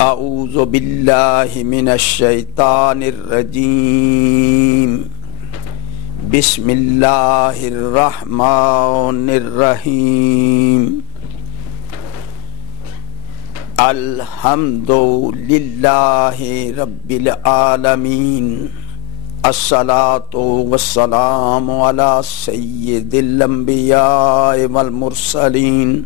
اعوذ باللہ من الشیطان الرجیم بسم اللہ الرحمن الرحیم الحمد للہ رب العالمین الصلاۃ والسلام علی سید الانبیاء والمرسلین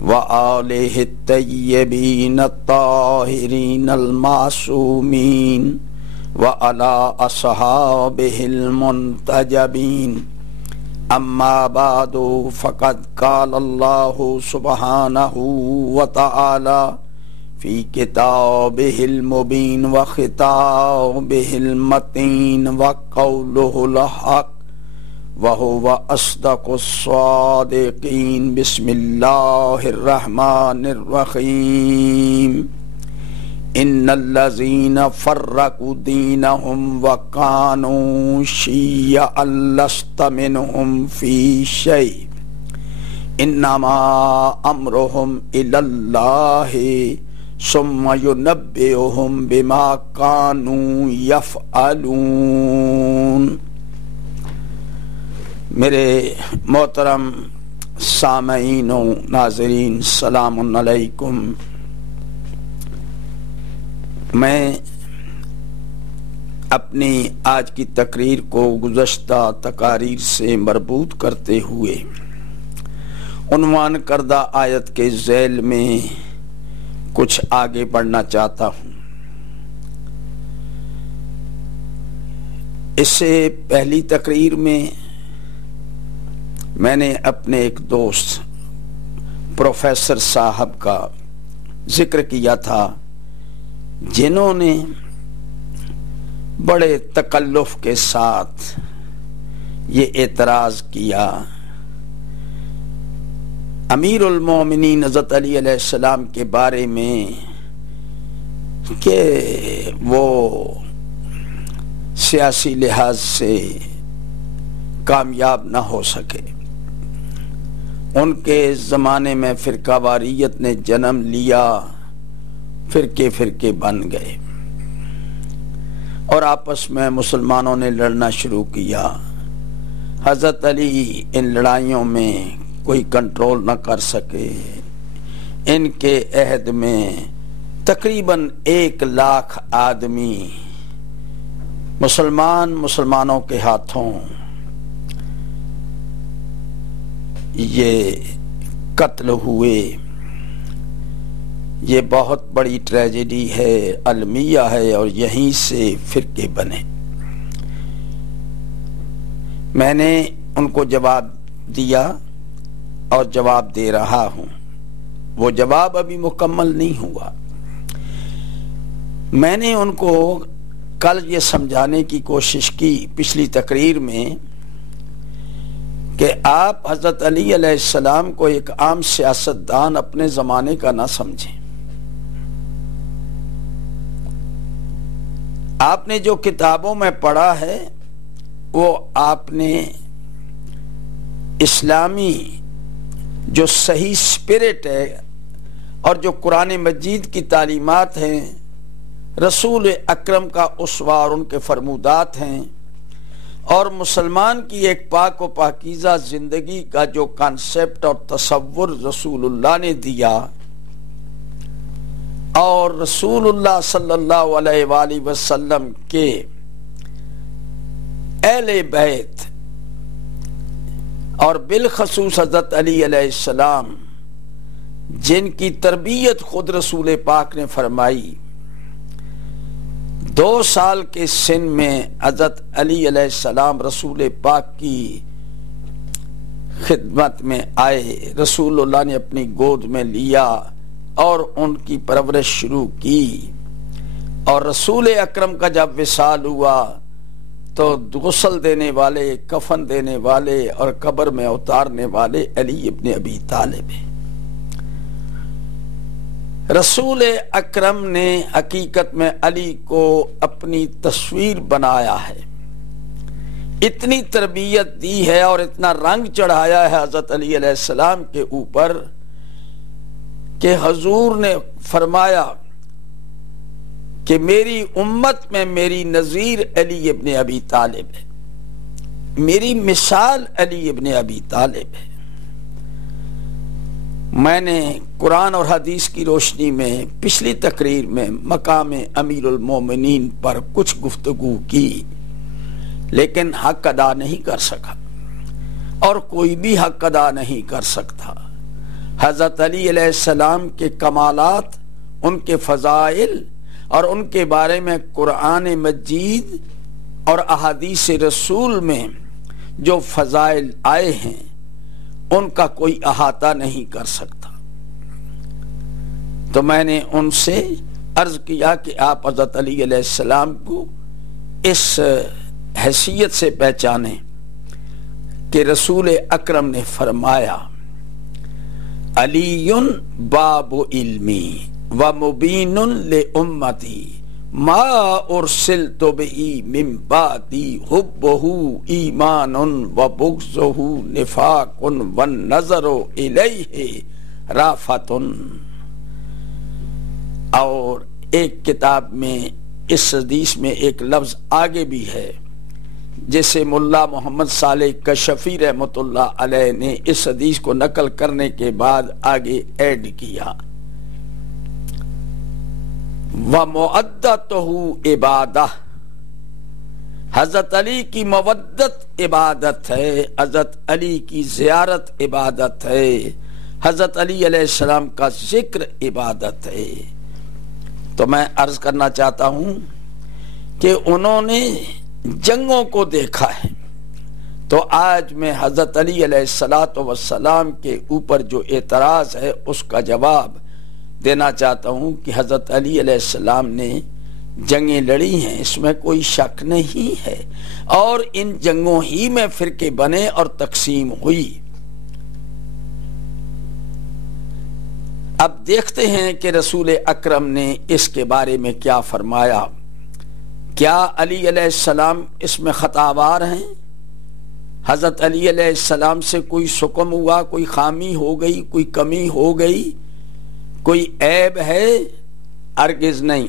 وآلہ الطیبین الطاہرین المعصومین وعلی اصحابہ المنتجبین اما بعد فقد قال اللہ سبحانہ وتعالی فی کتابہ المبین وخطابہ المتین وقولہ الحق وَهُوَ أَصْدَقُ الصَّادِقِينَ بسم اللہ الرحمن الرحیم ان الذین فرقوا دینہم وکانوا شیعا لست منہم فی شیء انما امرہم الی اللہ ثم ینبئہم بما کانوا یفعلون۔ میرے محترم سامعین و ناظرین سلام علیکم۔ میں اپنی آج کی تقریر کو گزشتہ تقاریر سے مربوط کرتے ہوئے عنوان کردہ آیت کے ذیل میں کچھ آگے بڑھنا چاہتا ہوں۔ اس سے پہلی تقریر میں نے اپنے ایک دوست پروفیسر صاحب کا ذکر کیا تھا جنہوں نے بڑے تکلف کے ساتھ یہ اعتراض کیا امیر المومنین حضرت علی علیہ السلام کے بارے میں کہ وہ سیاسی لحاظ سے کامیاب نہ ہو سکے، ان کے زمانے میں فرقہ واریت نے جنم لیا، فرقے بن گئے اور آپس میں مسلمانوں نے لڑنا شروع کیا۔ حضرت علی ان لڑائیوں میں کوئی کنٹرول نہ کر سکے۔ ان کے عہد میں تقریباً 1,00,000 آدمی مسلمانوں کے ہاتھوں یہ قتل ہوئے۔ یہ بہت بڑی ٹریجڈی ہے، المیہ ہے، اور یہیں سے فرقے بنے۔ میں نے ان کو جواب دیا اور جواب دے رہا ہوں، وہ جواب ابھی مکمل نہیں ہوا۔ میں نے ان کو کل یہ سمجھانے کی کوشش کی پچھلی تقریر میں کہ آپ حضرت علی علیہ السلام کو ایک عام سیاستدان اپنے زمانے کا نہ سمجھیں۔ آپ نے جو کتابوں میں پڑھا ہے وہ آپ نے اسلامی جو صحیح سپرٹ ہے اور جو قرآن مجید کی تعلیمات ہیں، رسول اکرم کا اسوہ اور ان کے فرمودات ہیں، اور مسلمان کی ایک پاک و پاکیزہ زندگی کا جو کانسیپٹ اور تصور رسول اللہ نے دیا، اور رسول اللہ صلی اللہ علیہ وآلہ وسلم کے اہل بیت اور بالخصوص حضرت علی علیہ السلام جن کی تربیت خود رسول پاک نے فرمائی۔ 2 سال کے سن میں حضرت علی علیہ السلام رسول پاک کی خدمت میں آئے، رسول اللہ نے اپنی گود میں لیا اور ان کی پرورش شروع کی، اور رسول اکرم کا جب وصال ہوا تو غسل دینے والے، کفن دینے والے اور قبر میں اتارنے والے علی ابن ابی طالب ہیں۔ رسول اکرم نے حقیقت میں علی کو اپنی تصویر بنایا ہے، اتنی تربیت دی ہے اور اتنا رنگ چڑھایا ہے حضرت علی علیہ السلام کے اوپر کہ حضور نے فرمایا کہ میری امت میں میری نظیر علی ابن ابی طالب ہے، میری مثال علی ابن ابی طالب ہے۔ میں نے قرآن اور حدیث کی روشنی میں پچھلی تقریر میں مقام امیر المومنین پر کچھ گفتگو کی، لیکن حق ادا نہیں کر سکا اور کوئی بھی حق ادا نہیں کر سکتا۔ حضرت علی علیہ السلام کے کمالات، ان کے فضائل اور ان کے بارے میں قرآن مجید اور احادیث رسول میں جو فضائل آئے ہیں ان کا کوئی احاطہ نہیں کر سکتا۔ تو میں نے ان سے عرض کیا کہ آپ حضرت علی علیہ السلام کو اس حیثیت سے پہچانیں کہ رسول اکرم نے فرمایا علی باب علمی و مبین لامتی ما ارسلت به من بعدی حبہ ایمان و بغضہ نفاق والنظر الیہ رافت۔ اور ایک کتاب میں اس حدیث میں ایک لفظ آگے بھی ہے جسے ملا محمد صالح کشفی رحمۃ اللہ علیہ نے اس حدیث کو نقل کرنے کے بعد آگے ایڈ کیا، وَمُعَدَّتُهُ عبادہ، حضرت علی کی مودت عبادت ہے، حضرت علی کی زیارت عبادت ہے، حضرت علی علیہ السلام کا ذکر عبادت ہے۔ تو میں عرض کرنا چاہتا ہوں کہ انہوں نے جنگوں کو دیکھا ہے، تو آج میں حضرت علی علیہ السلام کے اوپر جو اعتراض ہے اس کا جواب دینا چاہتا ہوں کہ حضرت علی علیہ السلام نے جنگیں لڑی ہیں، اس میں کوئی شک نہیں ہے، اور ان جنگوں ہی میں فرقے بنے اور تقسیم ہوئی۔ اب دیکھتے ہیں کہ رسول اکرم نے اس کے بارے میں کیا فرمایا۔ کیا علی علیہ السلام اس میں خطاوار ہیں؟ حضرت علی علیہ السلام سے کوئی سقم ہوا، کوئی خامی ہو گئی، کوئی کمی ہو گئی، کوئی عیب ہے؟ ہرگز نہیں۔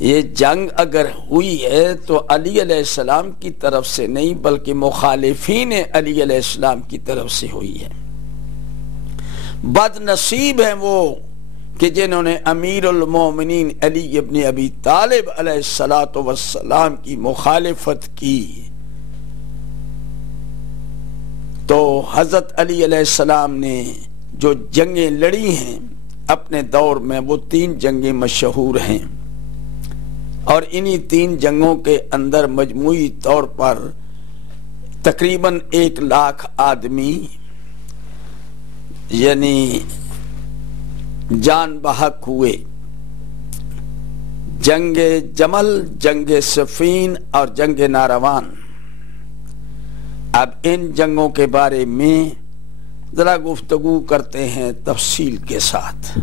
یہ جنگ اگر ہوئی ہے تو علی علیہ السلام کی طرف سے نہیں بلکہ مخالفین علی علیہ السلام کی طرف سے ہوئی ہے۔ بد نصیب ہیں وہ کہ جنہوں نے امیر المومنین علی ابن ابی طالب علیہ السلام کی مخالفت کی۔ تو حضرت علی علیہ السلام نے جو جنگیں لڑی ہیں اپنے دور میں، وہ 3 جنگیں مشہور ہیں، اور انہی 3 جنگوں کے اندر مجموعی طور پر تقریباً 1 لاکھ آدمی یعنی جان بحق ہوئے۔ جنگ جمل، جنگ صفین اور جنگ ناروان۔ اب ان جنگوں کے بارے میں ذرا گفتگو کرتے ہیں تفصیل کے ساتھ۔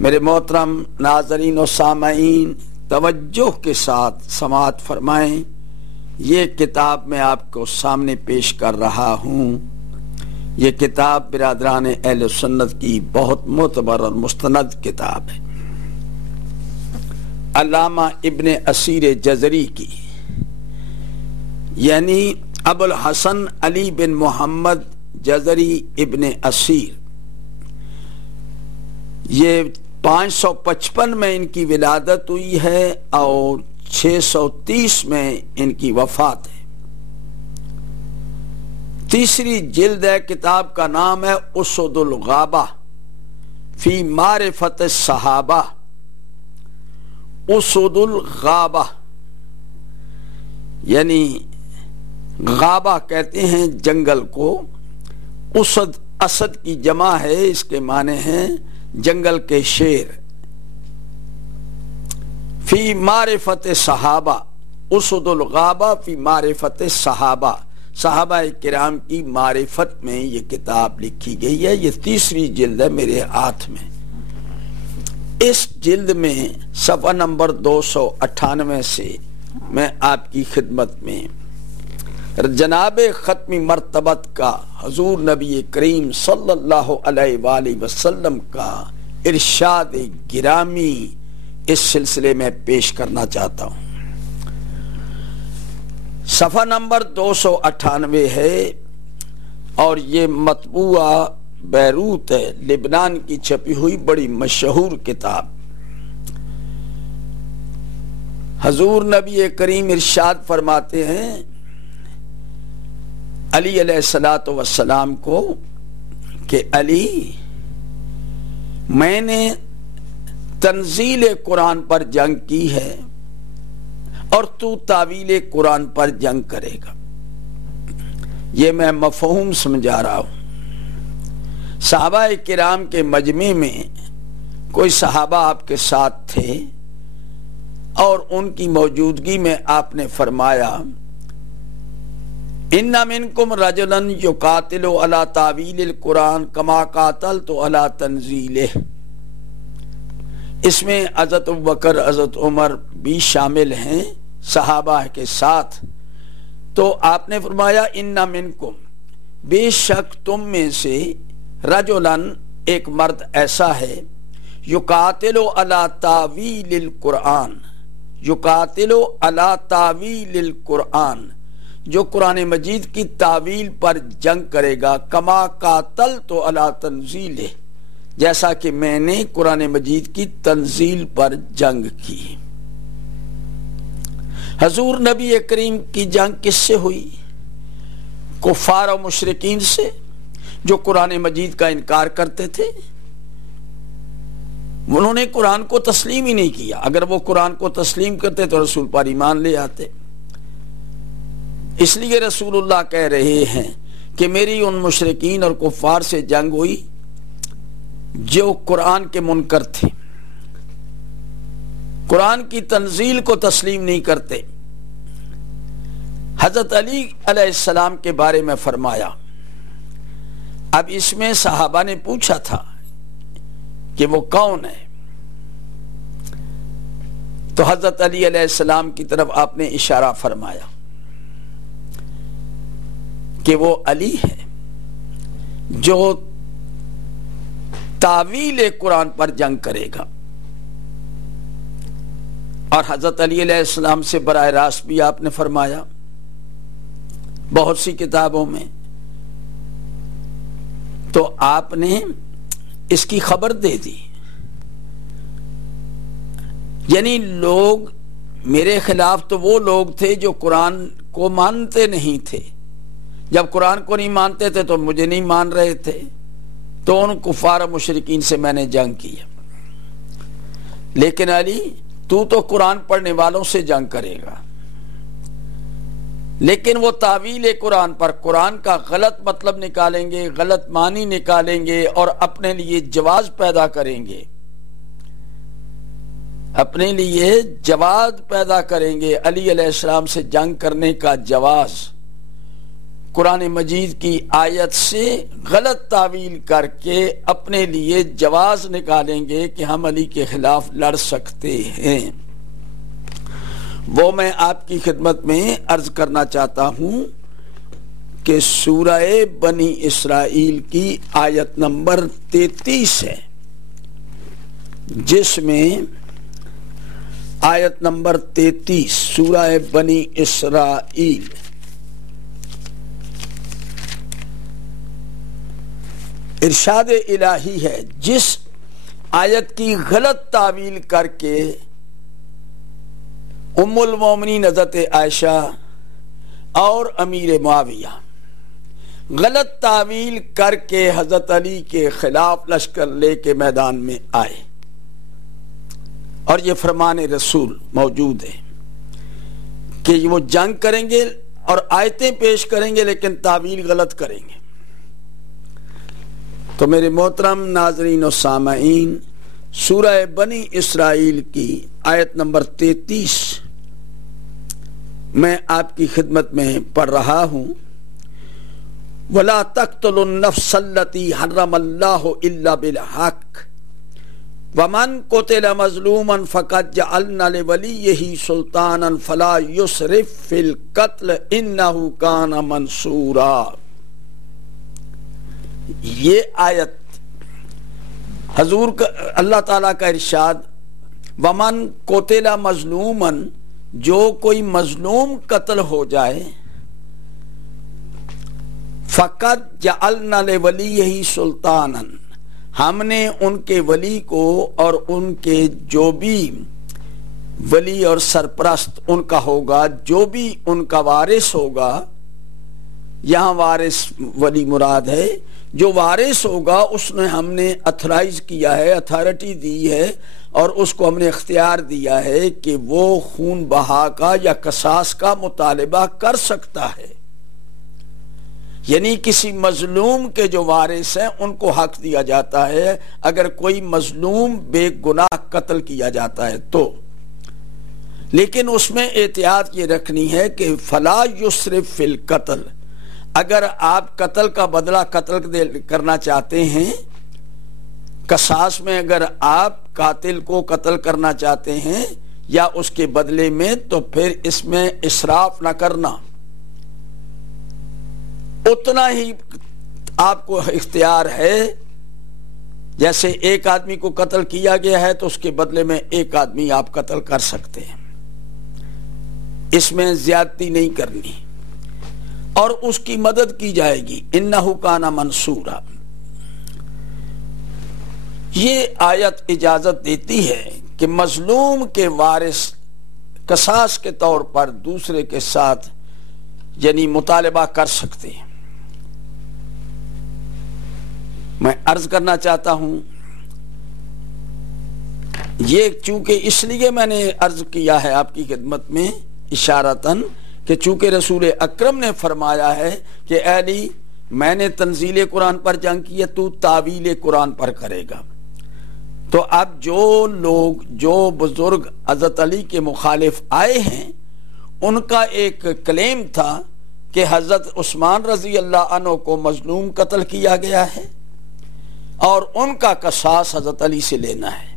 میرے محترم ناظرین و سامعین، توجہ کے ساتھ سماعت فرمائیں۔ یہ کتاب میں آپ کو سامنے پیش کر رہا ہوں۔ یہ کتاب برادران اہل سنت کی بہت معتبر اور مستند کتاب ہے، علامہ ابن اسیر جزری کی، یعنی ابو الحسن علی بن محمد جزری ابن اسیر۔ یہ 555 میں ان کی ولادت ہوئی ہے اور 630 میں ان کی وفات ہے۔ تیسری جلد ہے، کتاب کا نام ہے اسد الغابہ فی معرفت الصحابہ۔ اسد الغابہ یعنی غابہ کہتے ہیں جنگل کو، اسد اسد کی جمع ہے، اس کے معنی ہیں جنگل کے شیر۔ فی معرفت صحابہ، اسد الغابہ فی معرفت صحابہ، صحابہ کرام کی معرفت میں یہ کتاب لکھی گئی ہے۔ یہ تیسری جلد ہے میرے ہاتھ میں۔ اس جلد میں صفحہ نمبر 298 سے میں آپ کی خدمت میں جناب ختمی مرتبت کا حضور نبی کریم صلی اللہ علیہ وآلہ وسلم کا ارشاد گرامی اس سلسلے میں پیش کرنا چاہتا ہوں۔ صفحہ نمبر 298 ہے اور یہ مطبوعہ بیروت ہے، لبنان کی چھپی ہوئی بڑی مشہور کتاب۔ حضور نبی کریم ارشاد فرماتے ہیں علی علیہ الصلوۃ والسلام کو کہ علی، میں نے تنزیل قرآن پر جنگ کی ہے اور تو تاویل قرآن پر جنگ کرے گا۔ یہ میں مفہوم سمجھا رہا ہوں۔ صحابہ کرام کے مجمع میں کوئی صحابہ آپ کے ساتھ تھے اور ان کی موجودگی میں آپ نے فرمایا ان منکم رجلا یقاتل علی تاویل القرآن کما قاتلت علی تنزیلہ۔ اس میں حضرت ابوبکر حضرت عمر بھی شامل ہیں صحابہ کے ساتھ۔ تو آپ نے فرمایا ان منکم، بے شک تم میں سے، رجلن ایک مرد ایسا ہے، یقاتل علی تاویل القرآن، یقاتل علی تاویل القرآن، جو قرآن مجید کی تاویل پر جنگ کرے گا، کما قاتلت علی تنزیلہ، جیسا کہ میں نے قرآن مجید کی تنزیل پر جنگ کی۔ حضور نبی کریم کی جنگ کس سے ہوئی؟ کفار و مشرکین سے، جو قرآن مجید کا انکار کرتے تھے۔ انہوں نے قرآن کو تسلیم ہی نہیں کیا۔ اگر وہ قرآن کو تسلیم کرتے تو رسول پر ایمان لے آتے۔ اس لیے رسول اللہ کہہ رہے ہیں کہ میری ان مشرکین اور کفار سے جنگ ہوئی جو قرآن کے منکر تھے، قرآن کی تنزیل کو تسلیم نہیں کرتے۔ حضرت علی علیہ السلام کے بارے میں فرمایا۔ اب اس میں صحابہ نے پوچھا تھا کہ وہ کون ہے، تو حضرت علی علیہ السلام کی طرف آپ نے اشارہ فرمایا کہ وہ علی ہے جو تاویل قرآن پر جنگ کرے گا۔ اور حضرت علی علیہ السلام سے براہ راست بھی آپ نے فرمایا بہت سی کتابوں میں۔ تو آپ نے اس کی خبر دے دی۔ یعنی لوگ میرے خلاف تو وہ لوگ تھے جو قرآن کو مانتے نہیں تھے۔ جب قرآن کو نہیں مانتے تھے تو مجھے نہیں مان رہے تھے، تو ان کفار و مشرکین سے میں نے جنگ کی۔ لیکن علی، تو قرآن پڑھنے والوں سے جنگ کرے گا، لیکن وہ تاویل قرآن پر قرآن کا غلط مطلب نکالیں گے، غلط معنی نکالیں گے اور اپنے لیے جواز پیدا کریں گے، اپنے لیے جواز پیدا کریں گے۔ علی علیہ السلام سے جنگ کرنے کا جواز قرآن مجید کی آیت سے غلط تعویل کر کے اپنے لیے جواز نکالیں گے کہ ہم علی کے خلاف لڑ سکتے ہیں۔ وہ میں آپ کی خدمت میں عرض کرنا چاہتا ہوں کہ سورہ بنی اسرائیل کی آیت نمبر 33 ہے، جس میں آیت نمبر 33 سورہ بنی اسرائیل ارشاد الہی ہے، جس آیت کی غلط تعویل کر کے ام المومنین حضرت عائشہ اور امیر معاویہ غلط تعویل کر کے حضرت علی کے خلاف لشکر لے کے میدان میں آئے، اور یہ فرمان رسول موجود ہے کہ وہ جنگ کریں گے اور آیتیں پیش کریں گے لیکن تعویل غلط کریں گے۔ تو میرے محترم ناظرین و سامعین، سورہ بنی اسرائیل کی آیت نمبر 33 میں آپ کی خدمت میں پڑھ رہا ہوں۔ وَلَا تَقْتُلُوا النَّفْسَ الَّتِي حَرَّمَ اللَّهُ إِلَّا بِالْحَقِّ وَمَنْ قُتِلَ مَظْلُومًا فَقَدْ جَعَلْنَا لِوَلِيِّهِ سُلْطَانًا فَلَا يُسْرِفْ فِي الْقَتْلِ إِنَّهُ كَانَ مَنْصُورًا۔ یہ آیت حضور کا اللہ تعالیٰ کا ارشاد ومن قتل مظلومن، جو کوئی مظلوم قتل ہو جائے، فقط جعلنا لولیہ سلطانا، ہم نے ان کے ولی کو اور ان کے جو بھی ولی اور سرپرست ان کا ہوگا، جو بھی ان کا وارث ہوگا، یہاں وارث ولی مراد ہے، جو وارث ہوگا اس نے ہم نے اتھرائز کیا ہے، اتھارٹی دی ہے، اور اس کو ہم نے اختیار دیا ہے کہ وہ خون بہا کا یا قصاص کا مطالبہ کر سکتا ہے۔ یعنی کسی مظلوم کے جو وارث ہیں ان کو حق دیا جاتا ہے اگر کوئی مظلوم بے گناہ قتل کیا جاتا ہے تو، لیکن اس میں احتیاط یہ رکھنی ہے کہ فلا یسرف فی القتل، اگر آپ قتل کا بدلہ قتل کرنا چاہتے ہیں، قصاص میں اگر آپ قاتل کو قتل کرنا چاہتے ہیں یا اس کے بدلے میں، تو پھر اس میں اسراف نہ کرنا، اتنا ہی آپ کو اختیار ہے۔ جیسے ایک آدمی کو قتل کیا گیا ہے تو اس کے بدلے میں ایک آدمی آپ قتل کر سکتے ہیں، اس میں زیادتی نہیں کرنی، اور اس کی مدد کی جائے گی، انہ کان منصورا۔ یہ آیت اجازت دیتی ہے کہ مظلوم کے وارث قصاص کے طور پر دوسرے کے ساتھ یعنی مطالبہ کر سکتے ہیں۔ میں عرض کرنا چاہتا ہوں، یہ چونکہ اس لیے میں نے عرض کیا ہے آپ کی خدمت میں اشارتاً کہ چونکہ رسول اکرم نے فرمایا ہے کہ اے علی میں نے تنزیل قرآن پر جنگ کی ہے، تو تعویل قرآن پر کرے گا۔ تو اب جو لوگ جو بزرگ حضرت علی کے مخالف آئے ہیں، ان کا ایک کلیم تھا کہ حضرت عثمان رضی اللہ عنہ کو مظلوم قتل کیا گیا ہے اور ان کا قصاص حضرت علی سے لینا ہے،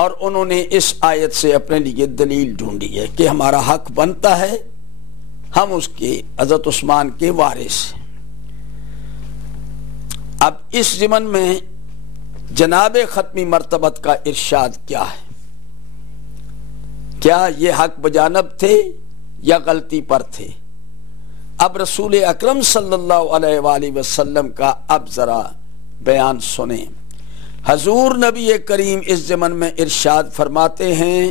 اور انہوں نے اس آیت سے اپنے لیے دلیل ڈھونڈی ہے کہ ہمارا حق بنتا ہے، ہم اس کے حضرت عثمان کے وارث ہیں۔ اب اس ضمن میں جناب ختمی مرتبت کا ارشاد کیا ہے؟ کیا یہ حق بجانب تھے یا غلطی پر تھے؟ اب رسول اکرم صلی اللہ علیہ وآلہ وسلم کا اب ذرا بیان سنیں۔ حضور نبی کریم اس ضمن میں ارشاد فرماتے ہیں،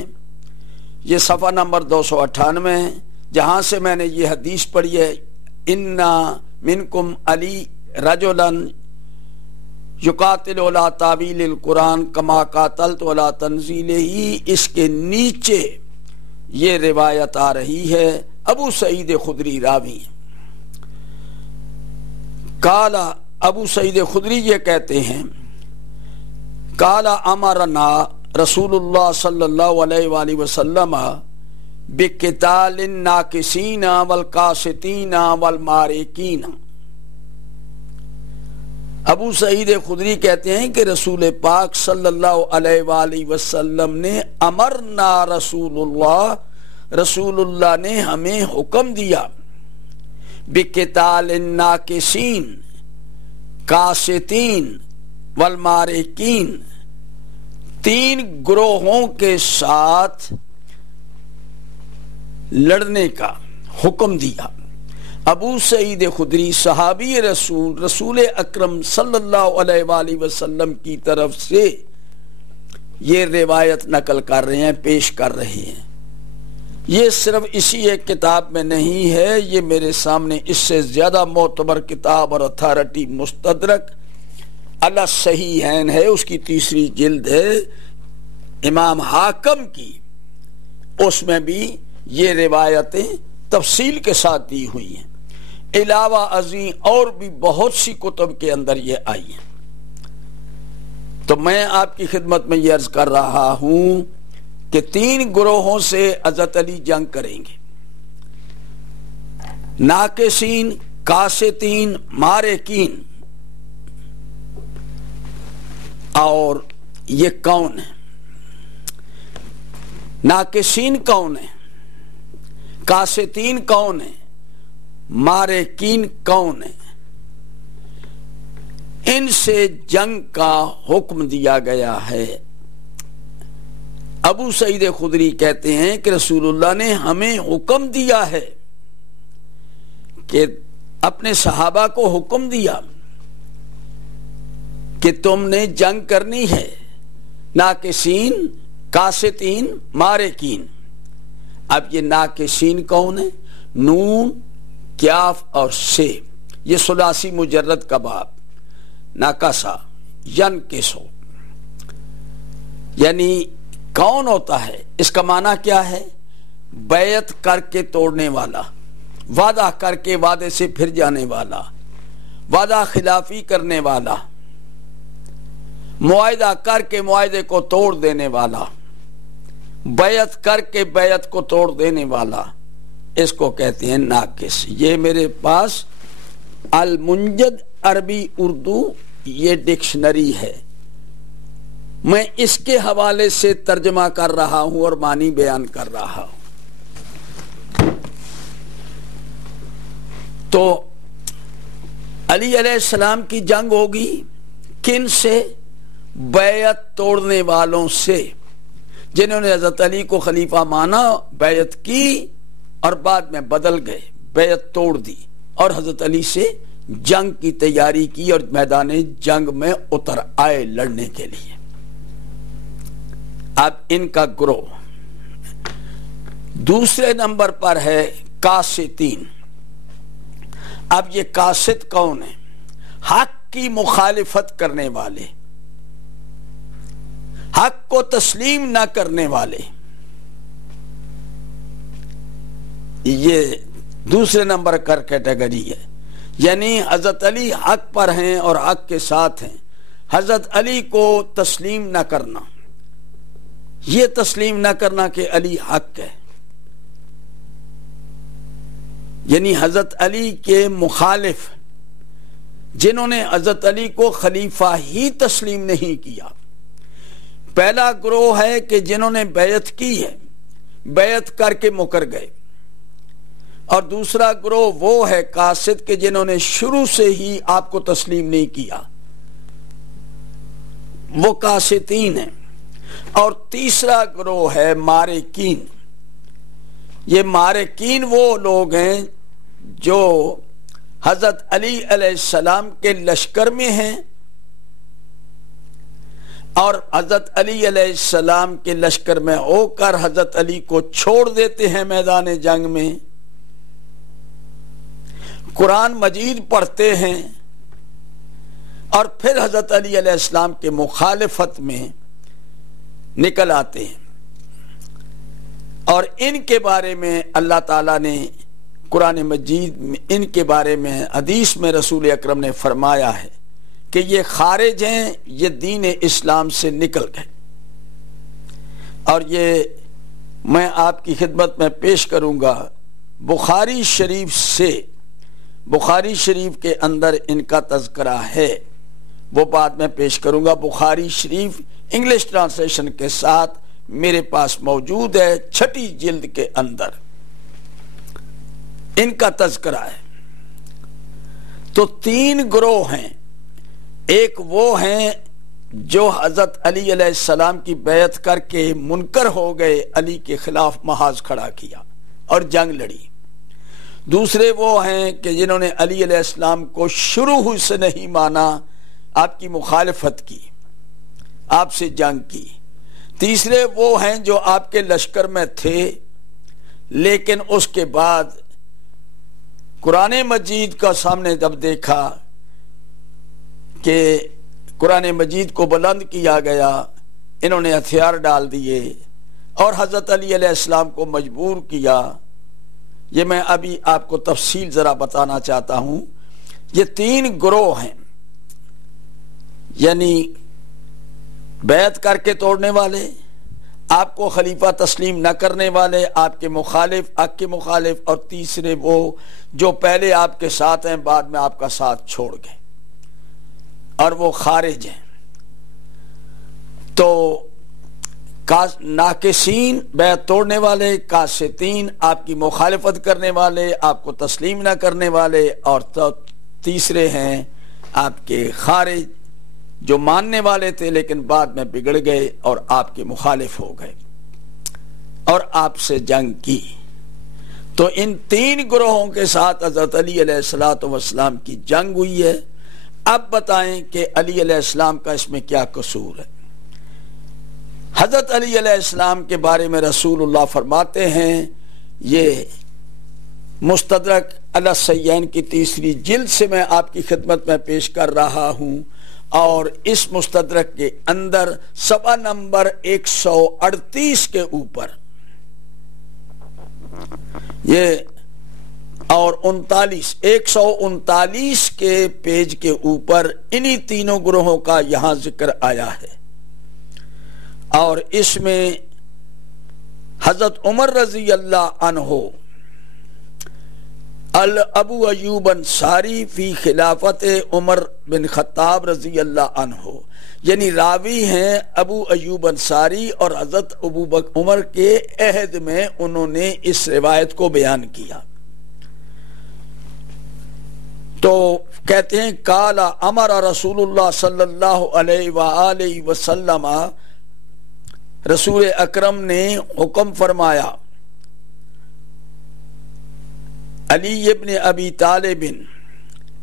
یہ صفحہ نمبر 298 جہاں سے میں نے یہ حدیث پڑھی ہے، اِنَّا مِنْكُمْ عَلِي رَجُلًا یقاتل علی تعویل القرآن کما قاتلت علی تنزیلہ، اس کے نیچے یہ روایت آ رہی ہے، ابو سعید خدری راوی ہیں۔ کالا ابو سعید خدری یہ کہتے ہیں، کالا امرنا رسول اللہ صلی اللہ علیہ وآلہ وسلم بقتال الناکسین والقاسطین والمارقین۔ ابو سعید خدری کہتے ہیں کہ رسول پاک صلی اللہ علیہ وآلہ وسلم نے امرنا رسول اللہ نے ہمیں حکم دیا بقتال الناکسین، قاسطین والمارقین، تین گروہوں کے ساتھ لڑنے کا حکم دیا۔ ابو سعید خدری صحابی رسول اکرم صلی اللہ علیہ وآلہ وسلم کی طرف سے یہ روایت نقل کر رہے ہیں، پیش کر رہے ہیں۔ یہ صرف اسی ایک کتاب میں نہیں ہے، یہ میرے سامنے اس سے زیادہ معتبر کتاب اور اتھارٹی مستدرک علی الصحیحین ہے، اس کی 3 جلد ہے امام حاکم کی، اس میں بھی یہ روایتیں تفصیل کے ساتھ دی ہوئی ہیں، علاوہ ازیں اور بھی بہت سی کتب کے اندر یہ آئی ہیں۔ تو میں آپ کی خدمت میں یہ عرض کر رہا ہوں کہ 3 گروہوں سے حضرت علی جنگ کریں گے، ناقصین، قاسطین، مارقین۔ اور یہ کون ہے؟ ناقصین کون ہے؟ قاسطین کون ہے؟ مارقین کون ہے؟ ان سے جنگ کا حکم دیا گیا ہے۔ ابو سعید خدری کہتے ہیں کہ رسول اللہ نے ہمیں حکم دیا ہے، کہ اپنے صحابہ کو حکم دیا کہ تم نے جنگ کرنی ہے، ناکسین، کاسطین، مارکین۔ اب یہ ناکسین کون ہے؟ نون، کیاف اور سے، یہ ثلاثی مجرد کا باب، ناکسا ینکسو، یعنی کون ہوتا ہے؟ اس کا معنی کیا ہے؟ بیعت کر کے توڑنے والا، وعدہ کر کے وعدے سے پھر جانے والا، وعدہ خلافی کرنے والا، معاہدہ کر کے معاہدے کو توڑ دینے والا، بیعت کر کے بیعت کو توڑ دینے والا، اس کو کہتے ہیں ناقص۔ یہ میرے پاس المنجد عربی اردو یہ ڈکشنری ہے، میں اس کے حوالے سے ترجمہ کر رہا ہوں اور معنی بیان کر رہا ہوں۔ تو علی علیہ السلام کی جنگ ہوگی کن سے؟ بیعت توڑنے والوں سے، جنہوں نے حضرت علی کو خلیفہ مانا، بیعت کی اور بعد میں بدل گئے، بیعت توڑ دی اور حضرت علی سے جنگ کی تیاری کی اور میدان جنگ میں اتر آئے لڑنے کے لیے۔ اب ان کا گروہ دوسرے نمبر پر ہے قاسطین۔ اب یہ قاسط کون ہے؟ حق کی مخالفت کرنے والے، حق کو تسلیم نہ کرنے والے، یہ دوسرے نمبر کا کیٹیگری ہے۔ یعنی حضرت علی حق پر ہیں اور حق کے ساتھ ہیں، حضرت علی کو تسلیم نہ کرنا، یہ تسلیم نہ کرنا کہ علی حق ہے، یعنی حضرت علی کے مخالف، جنہوں نے حضرت علی کو خلیفہ ہی تسلیم نہیں کیا۔ پہلا گروہ ہے کہ جنہوں نے بیعت کی ہے، بیعت کر کے مکر گئے، اور دوسرا گروہ وہ ہے قاسط کہ جنہوں نے شروع سے ہی آپ کو تسلیم نہیں کیا، وہ قاسطین ہیں۔ اور تیسرا گروہ ہے مارکین۔ یہ مارکین وہ لوگ ہیں جو حضرت علی علیہ السلام کے لشکر میں ہیں اور حضرت علی علیہ السلام کے لشکر میں ہو کر حضرت علی کو چھوڑ دیتے ہیں میدان جنگ میں، قرآن مجید پڑھتے ہیں اور پھر حضرت علی علیہ السلام کے مخالفت میں نکل آتے ہیں۔ اور ان کے بارے میں اللہ تعالیٰ نے قرآن مجید میں، ان کے بارے میں حدیث میں رسول اکرم نے فرمایا ہے کہ یہ خارج ہیں، یہ دین اسلام سے نکل گئے۔ اور یہ میں آپ کی خدمت میں پیش کروں گا بخاری شریف سے، بخاری شریف کے اندر ان کا تذکرہ ہے، وہ بعد میں پیش کروں گا۔ بخاری شریف انگلش ٹرانسلیشن کے ساتھ میرے پاس موجود ہے، 6 جلد کے اندر ان کا تذکرہ ہے۔ تو 3 گروہ ہیں، ایک وہ ہیں جو حضرت علی علیہ السلام کی بیعت کر کے منکر ہو گئے، علی کے خلاف محاذ کھڑا کیا اور جنگ لڑی۔ دوسرے وہ ہیں کہ جنہوں نے علی علیہ السلام کو شروع ہی سے نہیں مانا، آپ کی مخالفت کی، آپ سے جنگ کی۔ تیسرے وہ ہیں جو آپ کے لشکر میں تھے لیکن اس کے بعد قرآن مجید کا سامنے جب دیکھا کہ قرآن مجید کو بلند کیا گیا، انہوں نے ہتھیار ڈال دیے اور حضرت علی علیہ السلام کو مجبور کیا۔ یہ میں ابھی آپ کو تفصیل ذرا بتانا چاہتا ہوں۔ یہ 3 گروہ ہیں، یعنی بیعت کر کے توڑنے والے، آپ کو خلیفہ تسلیم نہ کرنے والے، آپ کے مخالف، حق کے مخالف، اور تیسرے وہ جو پہلے آپ کے ساتھ ہیں بعد میں آپ کا ساتھ چھوڑ گئے اور وہ خارج ہیں۔ تو ناقصین بیعت توڑنے والے، قاسطین آپ کی مخالفت کرنے والے، آپ کو تسلیم نہ کرنے والے، اور تیسرے ہیں آپ کے خارج جو ماننے والے تھے لیکن بعد میں بگڑ گئے اور آپ کے مخالف ہو گئے اور آپ سے جنگ کی. تو ان 3 گروہوں کے ساتھ حضرت علی علیہ السلام کی جنگ ہوئی ہے. اب بتائیں کہ علی علیہ السلام کا اس میں کیا قصور ہے. حضرت علی علیہ السلام کے بارے میں رسول اللہ فرماتے ہیں، یہ مستدرک علی الصحیحین کی 3 جلد سے میں آپ کی خدمت میں پیش کر رہا ہوں، اور اس مستدرک کے اندر صفحہ نمبر 138 کے اوپر یہ اور 139 کے پیج کے اوپر انہی تینوں گروہوں کا یہاں ذکر آیا ہے. اور اس میں حضرت عمر رضی اللہ عنہ ابو ایوب انصاری فی خلافت عمر بن خطاب رضی اللہ عنہ، یعنی راوی ہیں ابو ایوب انصاری اور حضرت ابو بکر عمر کے عہد میں انہوں نے اس روایت کو بیان کیا. تو کہتے ہیں قال امر رسول اللہ صلی اللہ علیہ وآلہ وسلم، رسول اکرم نے حکم فرمایا علی ابن ابی طالب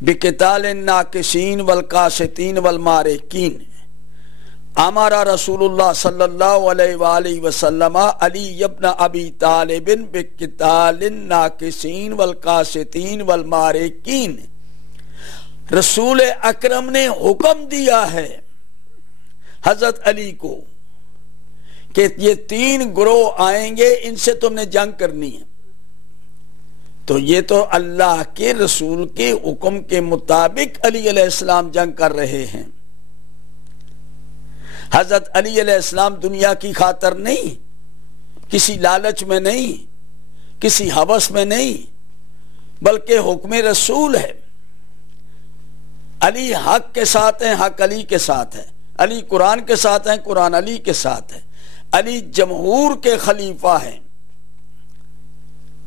بقتال الناکسین والقاسطین والمارقین. امر رسول اللہ صلی اللہ علیہ وآلہ وسلم علی ابن ابی طالب بقتال الناکسین والقاسطین والمارقین. رسول اکرم نے حکم دیا ہے حضرت علی کو کہ یہ 3 گروہ آئیں گے، ان سے تم نے جنگ کرنی ہے. تو یہ تو اللہ کے رسول کے حکم کے مطابق علی علیہ السلام جنگ کر رہے ہیں. حضرت علی علیہ السلام دنیا کی خاطر نہیں، کسی لالچ میں نہیں، کسی ہوس میں نہیں، بلکہ حکم رسول ہے. علی حق کے ساتھ ہیں، حق علی کے ساتھ ہے. علی قرآن کے ساتھ ہیں، قرآن علی کے ساتھ ہے. علی جمہور کے خلیفہ ہیں،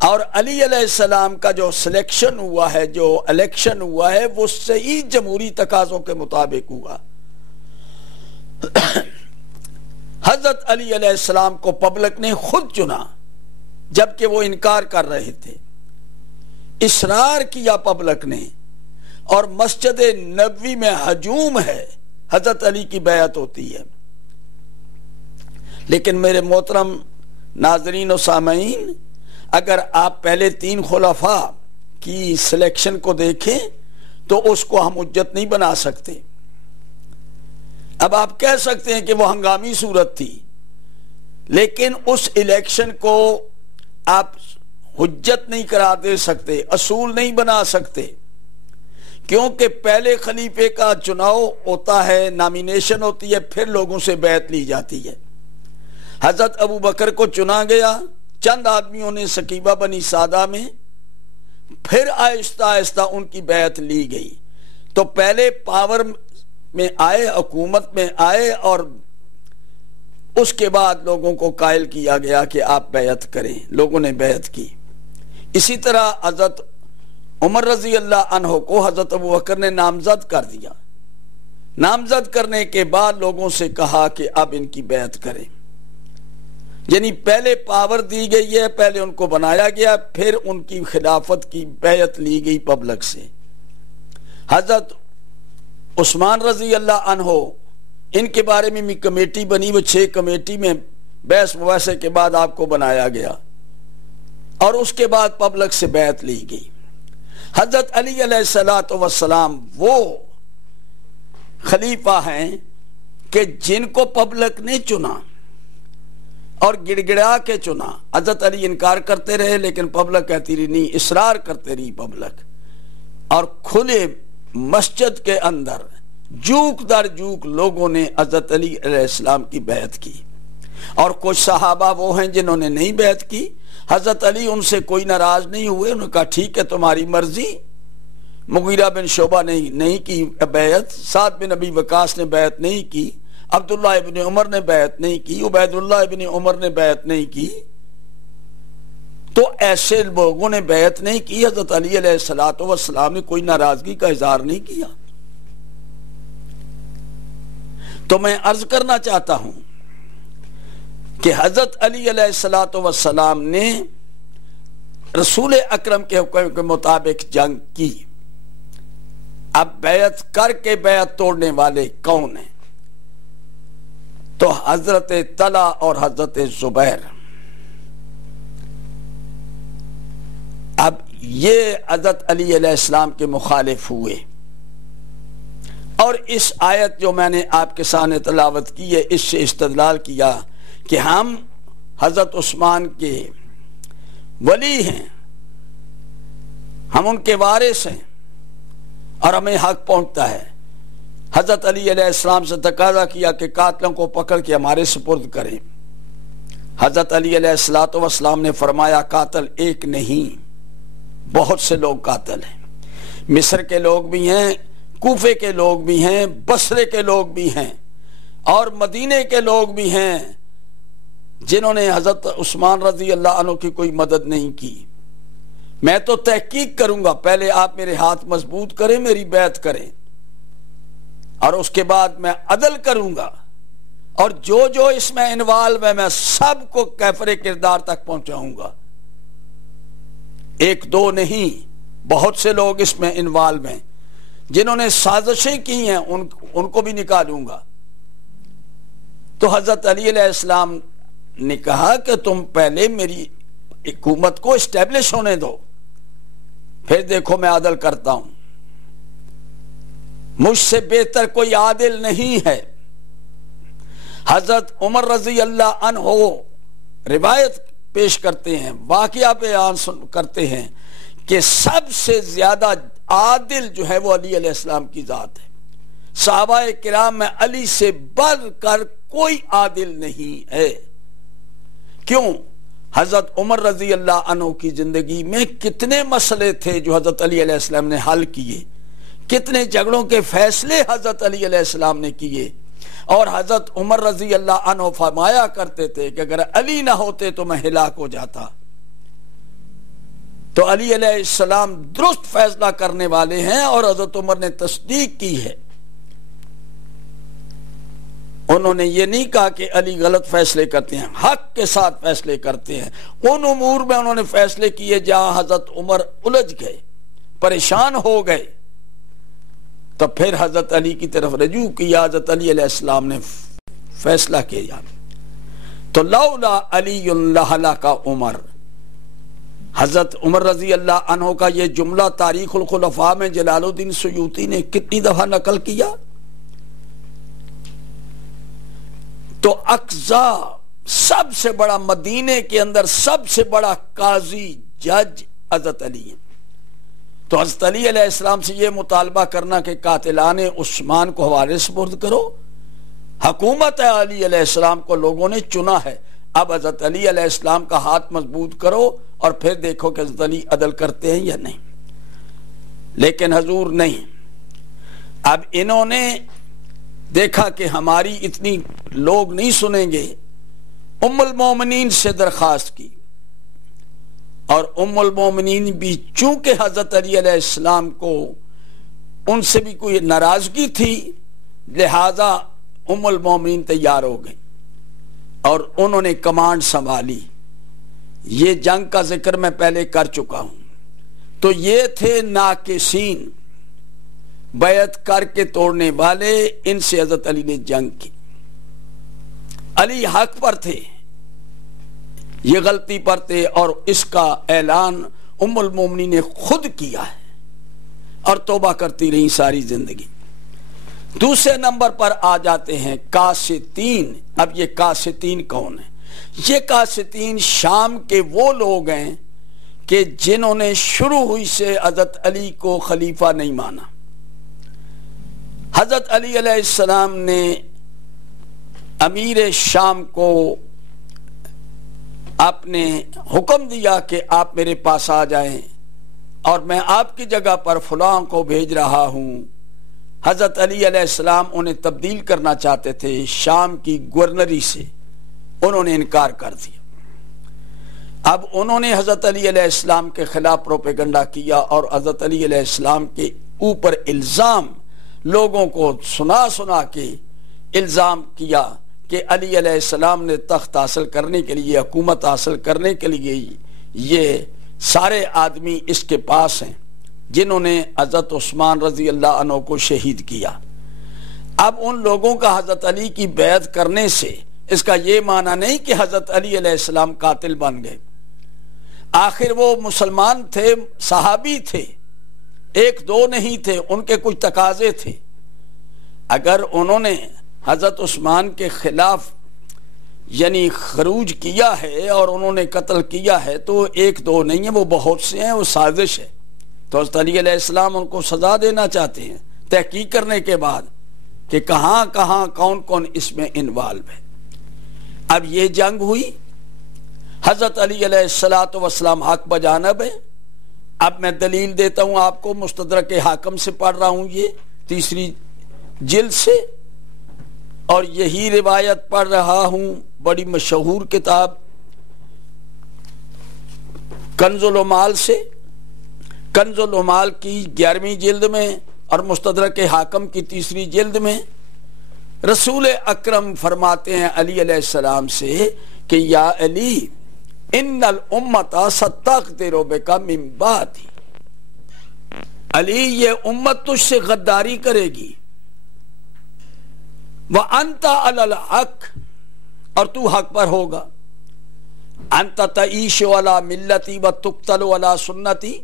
اور علی علیہ السلام کا جو سلیکشن ہوا ہے، جو الیکشن ہوا ہے، وہ صحیح جمہوری تقاضوں کے مطابق ہوا. حضرت علی علیہ السلام کو پبلک نے خود چنا جبکہ وہ انکار کر رہے تھے. اصرار کیا پبلک نے، اور مسجد نبوی میں ہجوم ہے، حضرت علی کی بیعت ہوتی ہے. لیکن میرے محترم ناظرین و سامعین، اگر آپ پہلے 3 خلفاء کی سلیکشن کو دیکھیں تو اس کو ہم حجت نہیں بنا سکتے. اب آپ کہہ سکتے ہیں کہ وہ ہنگامی صورت تھی، لیکن اس الیکشن کو آپ حجت نہیں قرار دے سکتے، اصول نہیں بنا سکتے، کیونکہ پہلے خلیفے کا چناؤ ہوتا ہے، نامینیشن ہوتی ہے، پھر لوگوں سے بیعت لی جاتی ہے. حضرت ابو بکر کو چنا گیا، چند آدمیوں نے سکیبہ بنی سادہ میں، پھر آہستہ آہستہ ان کی بیعت لی گئی. تو پہلے پاور میں آئے، حکومت میں آئے، اور اس کے بعد لوگوں کو قائل کیا گیا کہ آپ بیعت کریں. لوگوں نے بیعت کی. اسی طرح حضرت عمر رضی اللہ عنہ کو حضرت ابو بکر نے نامزد کر دیا. نامزد کرنے کے بعد لوگوں سے کہا کہ اب ان کی بیعت کریں. یعنی پہلے پاور دی گئی ہے، پہلے ان کو بنایا گیا، پھر ان کی خلافت کی بیعت لی گئی پبلک سے. حضرت عثمان رضی اللہ عنہ، ان کے بارے میں کمیٹی بنی، وہ 6 کمیٹی میں بحث مباحثے کے بعد آپ کو بنایا گیا، اور اس کے بعد پبلک سے بیعت لی گئی. حضرت علی علیہ السلام وہ خلیفہ ہیں کہ جن کو پبلک نے چنا اور گڑ گڑا کے چنا. حضرت علی انکار کرتے رہے، لیکن پبلک کہتی رہی نہیں، اصرار کرتے رہی پبلک، اور کھلے مسجد کے اندر جوک در جوک لوگوں نے حضرت علی علیہ السلام کی بیعت کی. اور کچھ صحابہ وہ ہیں جنہوں نے نہیں بیعت کی. حضرت علی ان سے کوئی ناراض نہیں ہوئے، انہوں نے کہا ٹھیک ہے تمہاری مرضی. مغیرہ بن شعبہ نے نہیں کی بیعت، سعد بن ابی وقاص نے بیعت نہیں کی، عبداللہ ابن عمر نے بیعت نہیں کی، عبید اللہ ابن عمر نے بیعت نہیں کی. تو ایسے لوگوں نے بیعت نہیں کی. حضرت علی علیہ السلام نے کوئی ناراضگی کا اظہار نہیں کیا. تو میں عرض کرنا چاہتا ہوں کہ حضرت علی علیہ الصلوۃ والسلام نے رسول اکرم کے حکم کے مطابق جنگ کی. اب بیعت کر کے بیعت توڑنے والے کون ہیں؟ تو حضرت طلحہ اور حضرت زبیر. اب یہ حضرت علی علیہ السلام کے مخالف ہوئے اور اس آیت جو میں نے آپ کے سامنے تلاوت کی ہے اس سے استدلال کیا کہ ہم حضرت عثمان کے ولی ہیں، ہم ان کے وارث ہیں اور ہمیں حق پہنچتا ہے. حضرت علی علیہ السلام سے تقاضا کیا کہ قاتلوں کو پکڑ کے ہمارے سپرد کریں. حضرت علی علیہ السلام نے فرمایا قاتل ایک نہیں، بہت سے لوگ قاتل ہیں. مصر کے لوگ بھی ہیں، کوفے کے لوگ بھی ہیں، بصرے کے لوگ بھی ہیں اور مدینے کے لوگ بھی ہیں جنہوں نے حضرت عثمان رضی اللہ عنہ کی کوئی مدد نہیں کی. میں تو تحقیق کروں گا، پہلے آپ میرے ہاتھ مضبوط کریں، میری بیعت کریں اور اس کے بعد میں عدل کروں گا اور جو اس میں انوالو ہے میں سب کو کیفر کردار تک پہنچاؤں گا. ایک دو نہیں، بہت سے لوگ اس میں انوالو ہیں جنہوں نے سازشیں کی ہیں، ان کو بھی نکالوں گا. تو حضرت علی علیہ السلام نے کہا کہ تم پہلے میری حکومت کو اسٹیبلش ہونے دو، پھر دیکھو میں عدل کرتا ہوں. مجھ سے بہتر کوئی عادل نہیں ہے. حضرت عمر رضی اللہ عنہ روایت پیش کرتے ہیں، واقعہ بیان کرتے ہیں کہ سب سے زیادہ عادل جو ہے وہ علی علیہ السلام کی ذات ہے. صحابہ کرام میں علی سے بڑھ کر کوئی عادل نہیں ہے. کیوں؟ حضرت عمر رضی اللہ عنہ کی زندگی میں کتنے مسئلے تھے جو حضرت علی علیہ السلام نے حل کیے، کتنے جھگڑوں کے فیصلے حضرت علی علیہ السلام نے کیے. اور حضرت عمر رضی اللہ عنہ فرمایا کرتے تھے کہ اگر علی نہ ہوتے تو میں ہلاک ہو جاتا. تو علی علیہ السلام درست فیصلہ کرنے والے ہیں اور حضرت عمر نے تصدیق کی ہے. انہوں نے یہ نہیں کہا کہ علی غلط فیصلے کرتے ہیں، حق کے ساتھ فیصلے کرتے ہیں. ان امور میں انہوں نے فیصلے کیے جہاں حضرت عمر الجھ گئے، پریشان ہو گئے، تو پھر حضرت علی کی طرف رجوع کیا. حضرت علی علیہ السلام نے فیصلہ کیا. تو لولا علی لہلک عمر، حضرت عمر رضی اللہ عنہ کا یہ جملہ تاریخ الخلفاء میں جلال الدین سیوطی نے کتنی دفعہ نقل کیا. تو اقضا سب سے بڑا، مدینے کے اندر سب سے بڑا قاضی جج حضرت علی ہے. تو حضرت علی علیہ السلام سے یہ مطالبہ کرنا کہ قاتلان عثمان کو حوالے سپرد کرو، حکومت ہے علی علیہ السلام کو لوگوں نے چنا ہے، اب حضرت علی علیہ السلام کا ہاتھ مضبوط کرو اور پھر دیکھو کہ حضرت علی عدل کرتے ہیں یا نہیں. لیکن حضور نہیں. اب انہوں نے دیکھا کہ ہماری اتنی لوگ نہیں سنیں گے، ام المومنین سے درخواست کی. اور ام المومنین بھی چونکہ حضرت علی علیہ السلام کو ان سے بھی کوئی ناراضگی تھی، لہذا ام المومنین تیار ہو گئی اور انہوں نے کمانڈ سنبھالی. یہ جنگ کا ذکر میں پہلے کر چکا ہوں. تو یہ تھے ناقصین، بیعت کر کے توڑنے والے، ان سے حضرت علی نے جنگ کی. علی حق پر تھے، یہ غلطی پر تھے اور اس کا اعلان ام المومنین نے خود کیا ہے اور توبہ کرتی رہی ساری زندگی. دوسرے نمبر پر آ جاتے ہیں قاسطین. اب یہ قاسطین کون ہیں؟ یہ قاسطین شام کے وہ لوگ ہیں کہ جنہوں نے شروع ہوئی سے حضرت علی کو خلیفہ نہیں مانا. حضرت علی علیہ السلام نے امیر شام کو آپ نے حکم دیا کہ آپ میرے پاس آ جائیں اور میں آپ کی جگہ پر فلاں کو بھیج رہا ہوں. حضرت علی علیہ السلام انہیں تبدیل کرنا چاہتے تھے شام کی گورنری سے، انہوں نے انکار کر دیا. اب انہوں نے حضرت علی علیہ السلام کے خلاف پروپیگنڈا کیا اور حضرت علی علیہ السلام کے اوپر الزام لوگوں کو سنا کے الزام کیا کہ علی علیہ السلام نے تخت حاصل کرنے کے لیے، حکومت حاصل کرنے کے لیے یہ سارے آدمی اس کے پاس ہیں جنہوں نے حضرت عثمان رضی اللہ عنہ کو شہید کیا۔ اب ان لوگوں کا حضرت علی کی بیعت کرنے سے اس کا یہ معنی نہیں کہ حضرت علی علیہ السلام قاتل بن گئے۔ آخر وہ مسلمان تھے، صحابی تھے، ایک دو نہیں تھے، ان کے کچھ تقاضے تھے۔ اگر انہوں نے حضرت عثمان کے خلاف یعنی خروج کیا ہے اور انہوں نے قتل کیا ہے تو ایک دو نہیں ہے، وہ بہت سے ہیں، وہ سازش ہے۔ تو حضرت علی علیہ السلام ان کو سزا دینا چاہتے ہیں تحقیق کرنے کے بعد کہ کہاں کہاں کون کون اس میں انوالو ہے۔ اب یہ جنگ ہوئی، حضرت علی علیہ السلام حق بجانب ہے۔ اب میں دلیل دیتا ہوں آپ کو، مستدرک حاکم سے پڑھ رہا ہوں، یہ 3 جلد سے، اور یہی روایت پڑھ رہا ہوں بڑی مشہور کتاب کنز العمال سے، کنز العمال کی 11ویں جلد میں اور مستدرک حاکم کی 3 جلد میں رسول اکرم فرماتے ہیں علی علیہ السلام سے کہ یا علی ان الامت ستقدر بک من بعدی، علی یہ امت تجھ سے غداری کرے گی، وانت علی الحق، اور تو حق پر ہوگا، انت تعیش علی ملتی وتقتل علی سنتی،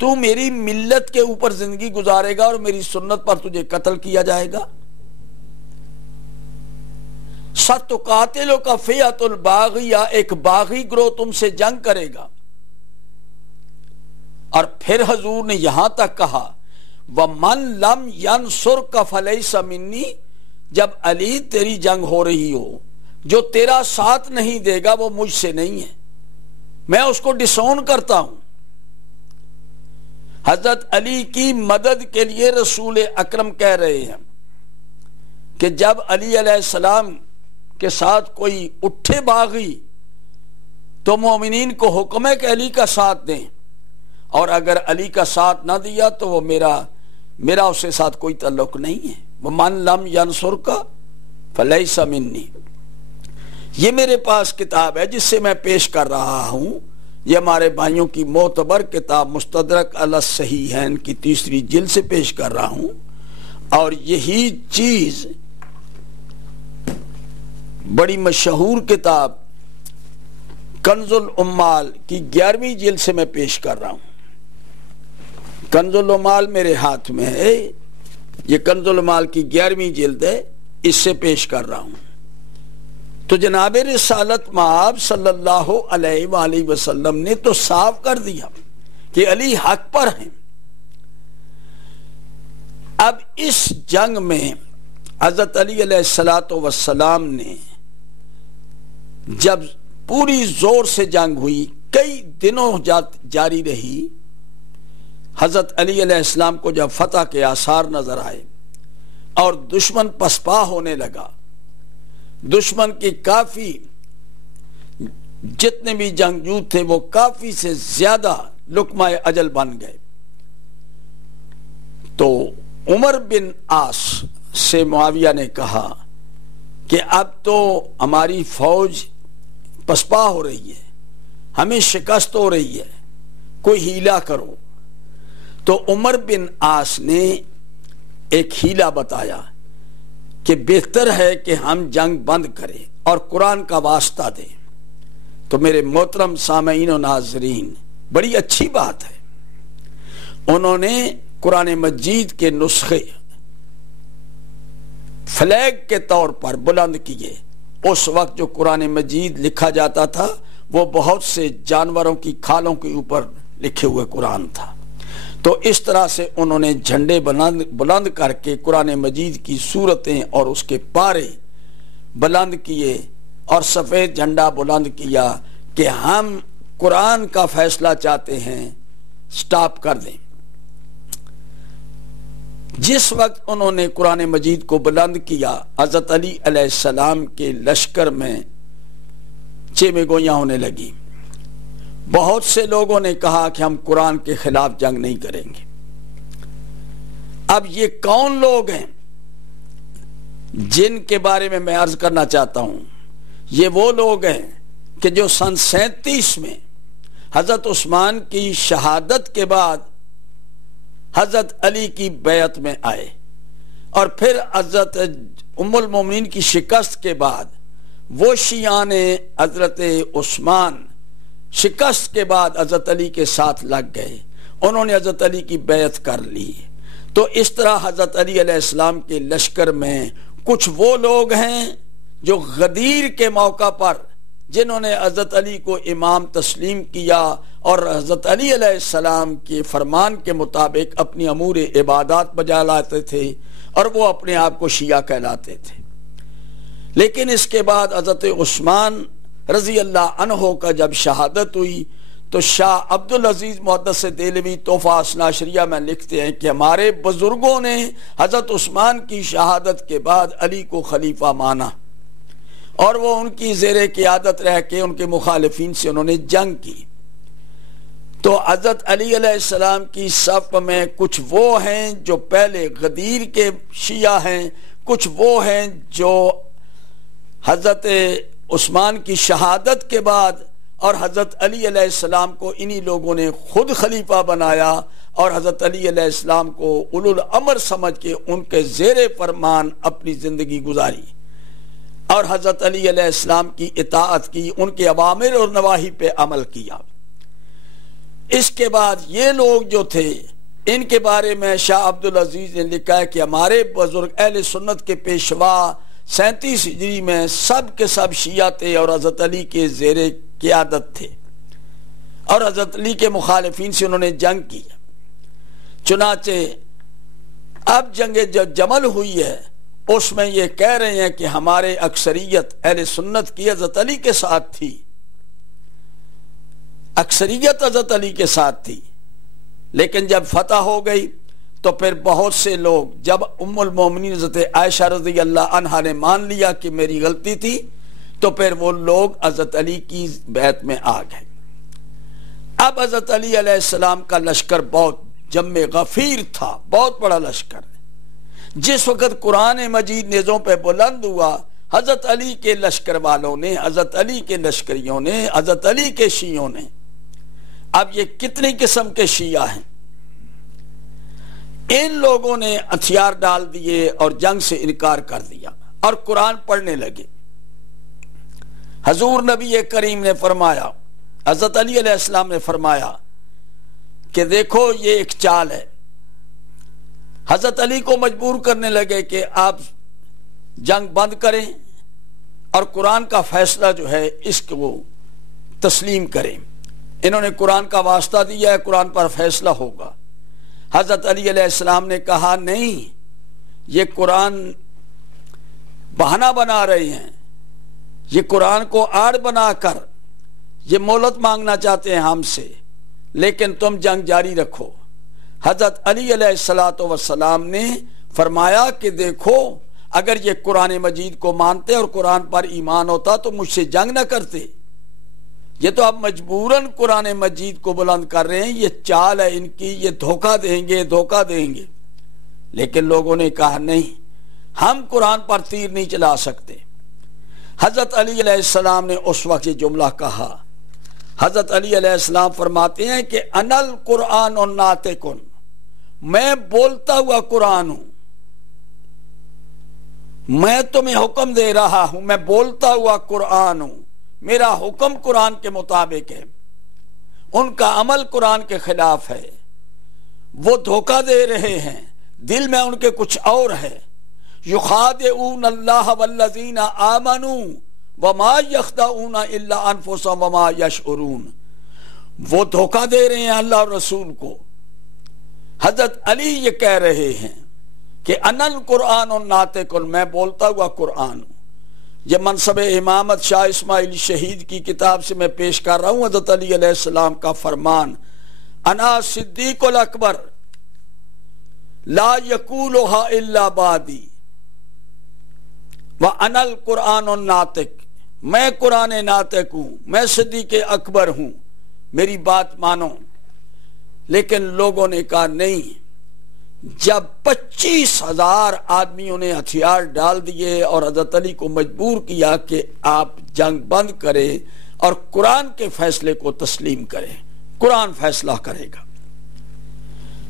تو میری ملت کے اوپر زندگی گزارے گا اور میری سنت پر تجھے قتل کیا جائے گا۔ ستقاتلک فئۃ الباغی، ایک باغی گروہ تم سے جنگ کرے گا۔ اور پھر حضور نے یہاں تک کہا وَمَن لَمْ يَنْصُرْكَ فَلَيْسَ مِنِّي، جب علی تیری جنگ ہو رہی ہو، جو تیرا ساتھ نہیں دے گا وہ مجھ سے نہیں ہے، میں اس کو ڈسون کرتا ہوں۔ حضرت علی کی مدد کے لیے رسول اکرم کہہ رہے ہیں کہ جب علی علیہ السلام کے ساتھ کوئی اٹھے باغی تو مومنین کو حکم ہے کہ علی کا ساتھ دیں، اور اگر علی کا ساتھ نہ دیا تو وہ میرا اس کے ساتھ کوئی تعلق نہیں ہے۔ وَمَن لَمْ يَنْصُرْكَ فَلَيْسَ مِنِّي، یہ میرے پاس کتاب ہے جس سے میں پیش کر رہا ہوں، یہ ہمارے بھائیوں کی معتبر کتاب مستدرک علی الصحیحین کی 3 جلد سے پیش کر رہا ہوں، اور یہی چیز بڑی مشہور کتاب کنز العمال کی 11ویں جلد سے میں پیش کر رہا ہوں۔ کنز العمال میرے ہاتھ میں ہے، یہ کنز العمال کی 11ویں جلد ہے، اس سے پیش کر رہا ہوں۔ تو جناب رسالت مآب صلی اللہ علیہ وآلہ وسلم نے تو صاف کر دیا کہ علی حق پر ہیں۔ اب اس جنگ میں حضرت علی علیہ السلام نے جب پوری زور سے جنگ ہوئی، کئی دنوں جاری رہی، حضرت علی علیہ السلام کو جب فتح کے آثار نظر آئے اور دشمن پسپا ہونے لگا، دشمن کی کافی جتنے بھی جنگجو تھے وہ کافی سے زیادہ لقمہ اجل بن گئے، تو عمر بن عاص سے معاویہ نے کہا کہ اب تو ہماری فوج پسپا ہو رہی ہے، ہمیں شکست ہو رہی ہے، کوئی ہیلا کرو۔ تو عمر بن عاص نے ایک ہیلا بتایا کہ بہتر ہے کہ ہم جنگ بند کریں اور قرآن کا واسطہ دیں۔ تو میرے محترم سامعین و ناظرین، بڑی اچھی بات ہے، انہوں نے قرآن مجید کے نسخے فلیگ کے طور پر بلند کیے۔ اس وقت جو قرآن مجید لکھا جاتا تھا وہ بہت سے جانوروں کی کھالوں کے اوپر لکھے ہوئے قرآن تھا، تو اس طرح سے انہوں نے جھنڈے بلند کر کے قرآن مجید کی صورتیں اور اس کے پارے بلند کیے اور سفید جھنڈا بلند کیا کہ ہم قرآن کا فیصلہ چاہتے ہیں، سٹاپ کر دیں۔ جس وقت انہوں نے قرآن مجید کو بلند کیا، حضرت علی علیہ السلام کے لشکر میں چیمے گویاں ہونے لگی۔ بہت سے لوگوں نے کہا کہ ہم قرآن کے خلاف جنگ نہیں کریں گے۔ اب یہ کون لوگ ہیں؟ جن کے بارے میں عرض کرنا چاہتا ہوں، یہ وہ لوگ ہیں کہ جو سن 37 میں حضرت عثمان کی شہادت کے بعد حضرت علی کی بیعت میں آئے، اور پھر حضرت ام المومنین کی شکست کے بعد وہ شیعان حضرت عثمان شکست کے بعد حضرت علی کے ساتھ لگ گئے، انہوں نے حضرت علی کی بیعت کر لی۔ تو اس طرح حضرت علی علیہ السلام کے لشکر میں کچھ وہ لوگ ہیں جو غدیر کے موقع پر جنہوں نے حضرت علی کو امام تسلیم کیا اور حضرت علی علیہ السلام کے فرمان کے مطابق اپنی امور عبادات بجا لاتے تھے اور وہ اپنے آپ کو شیعہ کہلاتے تھے۔ لیکن اس کے بعد حضرت عثمان رضی اللہ عنہ کا جب شہادت ہوئی تو شاہ عبدالعزیز محدث دہلوی تحفہ اثنا عشریہ میں لکھتے ہیں کہ ہمارے بزرگوں نے حضرت عثمان کی شہادت کے بعد علی کو خلیفہ مانا، اور وہ ان کی زیر قیادت رہ کے ان کے مخالفین سے انہوں نے جنگ کی۔ تو حضرت علی علیہ السلام کی صف میں کچھ وہ ہیں جو پہلے غدیر کے شیعہ ہیں، کچھ وہ ہیں جو حضرت عثمان کی شہادت کے بعد اور حضرت علی علیہ السلام کو انہی لوگوں نے خود خلیفہ بنایا اور حضرت علی علیہ السلام کو اولو الامر سمجھ کے ان کے زیر فرمان اپنی زندگی گزاری اور حضرت علی علیہ السلام کی اطاعت کی، ان کے اوامر اور نواہی پہ عمل کیا۔ اس کے بعد یہ لوگ جو تھے ان کے بارے میں شاہ عبدالعزیز نے لکھا ہے کہ ہمارے بزرگ اہل سنت کے پیشوا 37 ہجری میں سب کے سب شیعہ تھے اور حضرت علی کے زیر قیادت تھے، اور حضرت علی کے مخالفین سے انہوں نے جنگ کی۔ چنانچہ اب جنگ جمل ہوئی ہے، اس میں یہ کہہ رہے ہیں کہ ہمارے اکثریت اہل سنت کی حضرت علی کے ساتھ تھی، اکثریت حضرت علی کے ساتھ تھی، لیکن جب فتح ہو گئی تو پھر بہت سے لوگ، جب ام المومنین حضرت عائشہ رضی اللہ عنہا نے مان لیا کہ میری غلطی تھی، تو پھر وہ لوگ حضرت علی کی بیعت میں آ گئے۔ اب حضرت علی علیہ السلام کا لشکر بہت جم غفیر تھا، بہت بڑا لشکر ہے۔ جس وقت قرآن مجید نیزوں پہ بلند ہوا، حضرت علی کے لشکر والوں نے، حضرت علی کے لشکریوں نے، حضرت علی کے شیعوں نے، اب یہ کتنی قسم کے شیعہ ہیں، ان لوگوں نے ہتھیار ڈال دیے اور جنگ سے انکار کر دیا اور قرآن پڑھنے لگے۔ حضور نبی کریم نے فرمایا، حضرت علی علیہ السلام نے فرمایا کہ دیکھو یہ ایک چال ہے۔ حضرت علی کو مجبور کرنے لگے کہ آپ جنگ بند کریں اور قرآن کا فیصلہ جو ہے اس کو تسلیم کریں۔ انہوں نے قرآن کا واسطہ دیا ہے، قرآن پر فیصلہ ہوگا۔ حضرت علی علیہ السلام نے کہا نہیں، یہ قرآن بہانہ بنا رہے ہیں، یہ قرآن کو آڑ بنا کر یہ مہلت مانگنا چاہتے ہیں ہم سے، لیکن تم جنگ جاری رکھو۔ حضرت علی علیہ السلام نے فرمایا کہ دیکھو اگر یہ قرآن مجید کو مانتے اور قرآن پر ایمان ہوتا تو مجھ سے جنگ نہ کرتے، یہ تو اب مجبوراً قرآن مجید کو بلند کر رہے ہیں، یہ چال ہے ان کی، یہ دھوکہ دیں گے۔ لیکن لوگوں نے کہا نہیں، ہم قرآن پر تیر نہیں چلا سکتے۔ حضرت علی علیہ السلام نے اس وقت یہ جملہ کہا۔ حضرت علی علیہ السلام فرماتے ہیں کہ انا القرآن ناطقٌ، میں بولتا ہوا قرآن ہوں، میں تمہیں حکم دے رہا ہوں، میں بولتا ہوا قرآن ہوں، میرا حکم قرآن کے مطابق ہے، ان کا عمل قرآن کے خلاف ہے، وہ دھوکہ دے رہے ہیں، دل میں ان کے کچھ اور ہے۔ یخادعون اللہ والذین آمنوا وما یخدعون الا انفسهم وما یشعرون، وہ دھوکہ دے رہے ہیں اللہ اور رسول کو۔ حضرت علی یہ کہہ رہے ہیں کہ انا القرآن ناطق، میں بولتا ہوا قرآن ہوں۔ یہ منصب امامت شاہ اسماعیل شہید کی کتاب سے میں پیش کر رہا ہوں، حضرت علی علیہ السلام کا فرمان، انا صدیق الاکبر لا یقولها الا بعدی وانا القرآن الناطق، میں قرآن ناطق ہوں، میں صدیق اکبر ہوں، میری بات مانو۔ لیکن لوگوں نے کہا نہیں، جب 25,000 آدمیوں نے ہتھیار ڈال دیے اور حضرت علی کو مجبور کیا کہ آپ جنگ بند کریں اور قرآن کے فیصلے کو تسلیم کریں، قرآن فیصلہ کرے گا،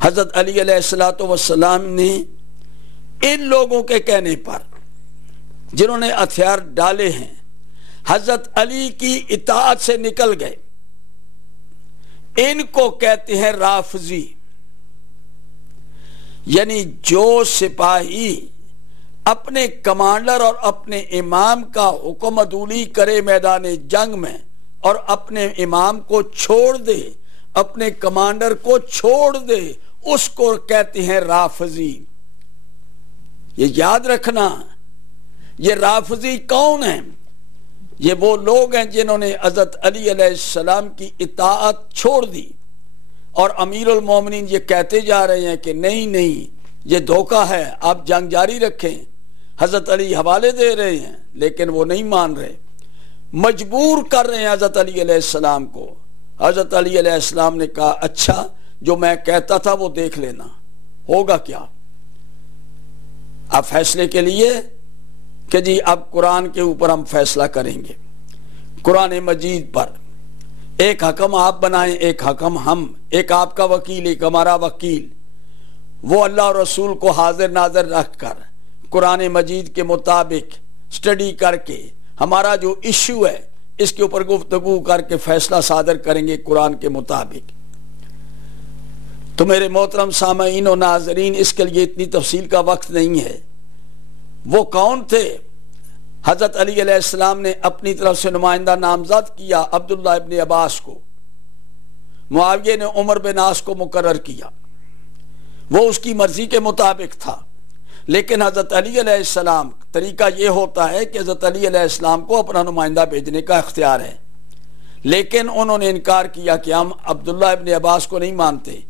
حضرت علی علیہ السلام نے ان لوگوں کے کہنے پر جنہوں نے ہتھیار ڈالے ہیں حضرت علی کی اطاعت سے نکل گئے، ان کو کہتے ہیں رافضی، یعنی جو سپاہی اپنے کمانڈر اور اپنے امام کا حکم عدولی کرے میدان جنگ میں اور اپنے امام کو چھوڑ دے، اپنے کمانڈر کو چھوڑ دے، اس کو کہتے ہیں رافضی۔ یہ یاد رکھنا، یہ رافضی کون ہیں؟ یہ وہ لوگ ہیں جنہوں نے حضرت علی علیہ السلام کی اطاعت چھوڑ دی، اور امیر المومنین یہ کہتے جا رہے ہیں کہ نہیں یہ دھوکہ ہے، آپ جنگ جاری رکھیں، حضرت علی حوالے دے رہے ہیں، لیکن وہ نہیں مان رہے، مجبور کر رہے ہیں حضرت علی علیہ السلام کو۔ حضرت علی علیہ السلام نے کہا اچھا جو میں کہتا تھا وہ دیکھ لینا، ہوگا کیا؟ اب فیصلے کے لیے کہ جی اب قرآن کے اوپر ہم فیصلہ کریں گے، قرآن مجید پر ایک حکم آپ بنائیں، ایک حکم ہم، ایک آپ کا وکیل ایک ہمارا وکیل، وہ اللہ اور رسول کو حاضر ناظر رکھ کر قرآن مجید کے مطابق سٹڈی کر کے ہمارا جو ایشو ہے اس کے اوپر گفتگو کر کے فیصلہ صادر کریں گے قرآن کے مطابق۔ تو میرے محترم سامعین و ناظرین، اس کے لیے اتنی تفصیل کا وقت نہیں ہے۔ وہ کون تھے؟ حضرت علی علیہ السلام نے اپنی طرف سے نمائندہ نامزد کیا عبداللہ ابن عباس کو، معاویہ نے عمر بن عاص کو مقرر کیا، وہ اس کی مرضی کے مطابق تھا، لیکن حضرت علی علیہ السلام طریقہ یہ ہوتا ہے کہ حضرت علی علیہ السلام کو اپنا نمائندہ بھیجنے کا اختیار ہے، لیکن انہوں نے انکار کیا کہ ہم عبداللہ ابن عباس کو نہیں مانتے،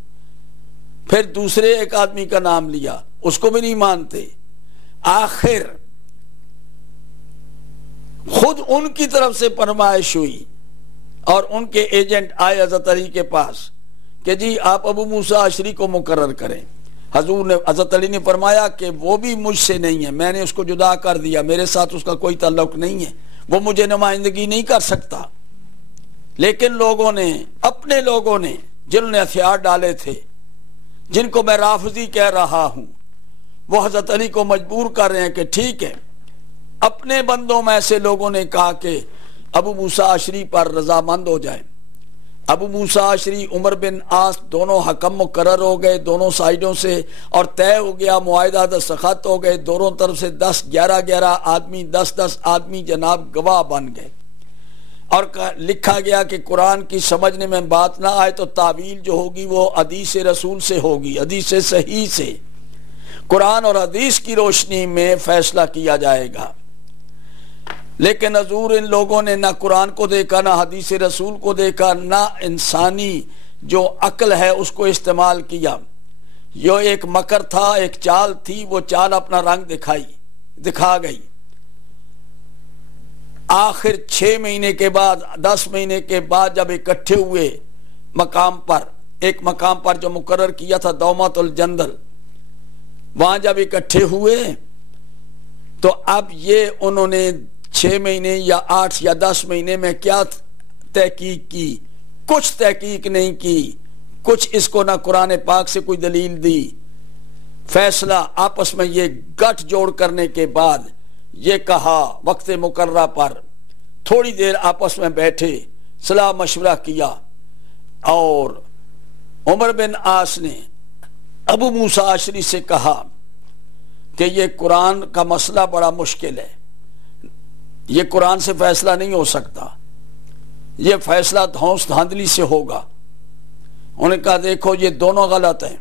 پھر دوسرے ایک آدمی کا نام لیا، اس کو بھی نہیں مانتے، آخر خود ان کی طرف سے فرمائش ہوئی اور ان کے ایجنٹ آئے حضرت علی کے پاس کہ جی آپ ابو موسیٰ اشعری کو مقرر کریں۔ حضرت علی نے فرمایا کہ وہ بھی مجھ سے نہیں ہے، میں نے اس کو جدا کر دیا، میرے ساتھ اس کا کوئی تعلق نہیں ہے، وہ مجھے نمائندگی نہیں کر سکتا۔ لیکن لوگوں نے، اپنے لوگوں نے جنہوں نے ہتھیار ڈالے تھے، جن کو میں رافضی کہہ رہا ہوں، وہ حضرت علی کو مجبور کر رہے ہیں کہ ٹھیک ہے۔ اپنے بندوں میں سے لوگوں نے کہا کہ ابو موسیٰ اشعری پر رضامند ہو جائیں۔ ابو موسیٰ اشعری، عمر بن عاص دونوں حکم مقرر ہو گئے دونوں سائیڈوں سے، اور طے ہو گیا، معاہدہ دستخط ہو گئے، دونوں طرف سے 11 آدمی، 10 آدمی جناب گواہ بن گئے، اور لکھا گیا کہ قرآن کی سمجھنے میں بات نہ آئے تو تعویل جو ہوگی وہ حدیث رسول سے ہوگی، حدیث صحیح سے، قرآن اور حدیث کی روشنی میں فیصلہ کیا جائے گا۔ لیکن حضور ان لوگوں نے نہ قرآن کو دیکھا، نہ حدیث رسول کو دیکھا، نہ انسانی جو عقل ہے اس کو استعمال کیا۔ یہ ایک مکر تھا، ایک چال تھی، وہ چال اپنا رنگ دکھا گئی۔ آخر 6 مہینے کے بعد، 10 مہینے کے بعد جب اکٹھے ہوئے مقام پر، ایک مقام پر جو مقرر کیا تھا دومت الجندل، وہاں جب اکٹھے ہوئے تو اب یہ انہوں نے 6 مہینے یا 8 یا 10 مہینے میں کیا تحقیق کی؟ کچھ تحقیق نہیں کی، کچھ اس کو نہ قرآن پاک سے کوئی دلیل دی۔ فیصلہ آپس میں یہ گٹھ جوڑ کرنے کے بعد یہ کہا، وقت مقررہ پر تھوڑی دیر آپس میں بیٹھے، صلاح مشورہ کیا، اور عمر بن عاص نے ابو موسیٰ اشعری سے کہا کہ یہ قرآن کا مسئلہ بڑا مشکل ہے، یہ قرآن سے فیصلہ نہیں ہو سکتا، یہ فیصلہ دھونس دھاندلی سے ہوگا۔ انہوں نے کہا دیکھو یہ دونوں غلط ہیں،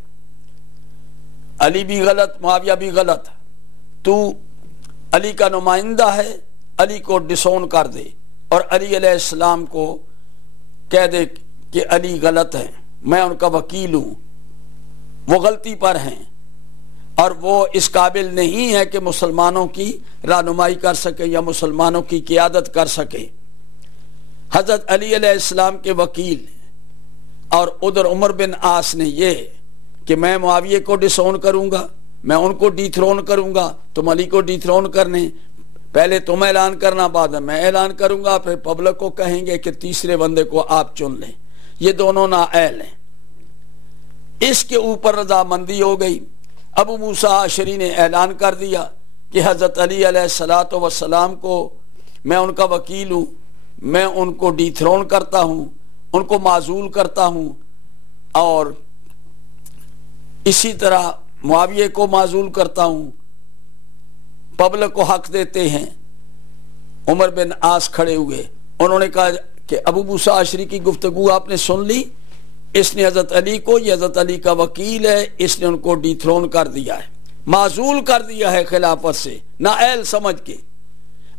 علی بھی غلط، معاویہ بھی غلط، تو علی کا نمائندہ ہے، علی کو ڈسون کر دے اور علی علیہ السلام کو کہہ دے کہ علی غلط ہے، میں ان کا وکیل ہوں، وہ غلطی پر ہیں اور وہ اس قابل نہیں ہے کہ مسلمانوں کی رہنمائی کر سکے یا مسلمانوں کی قیادت کر سکے۔ حضرت علی علیہ السلام کے وکیل اور ادھر عمر بن عاص نے یہ کہ میں معاویہ کو ڈسون کروں گا، میں ان کو ڈی تھرون کروں گا، تم علی کو ڈی تھرون کرنے، پہلے تم اعلان کرنا، بعد میں اعلان کروں گا، پھر پبلک کو کہیں گے کہ تیسرے بندے کو آپ چن لیں۔ یہ دونوں نااہل ہیں۔ اس کے اوپر رضامندی ہو گئی۔ ابو موسیٰ اشعری نے اعلان کر دیا کہ حضرت علی علیہ السلام کو میں ان کا وکیل ہوں، میں ان کو ڈی تھرون کرتا ہوں، ان کو معزول کرتا ہوں، اور اسی طرح معاویہ کو معزول کرتا ہوں۔ پبلک کو حق دیتے ہیں۔ عمر بن عاص کھڑے ہوئے، انہوں نے کہا کہ ابو موسیٰ اشعری کی گفتگو آپ نے سن لی، اس نے حضرت علی کو، یہ حضرت علی کا وکیل ہے، اس نے ان کو ڈی تھرون کر دیا ہے، معزول کر دیا ہے خلافت سے نااہل سمجھ کے۔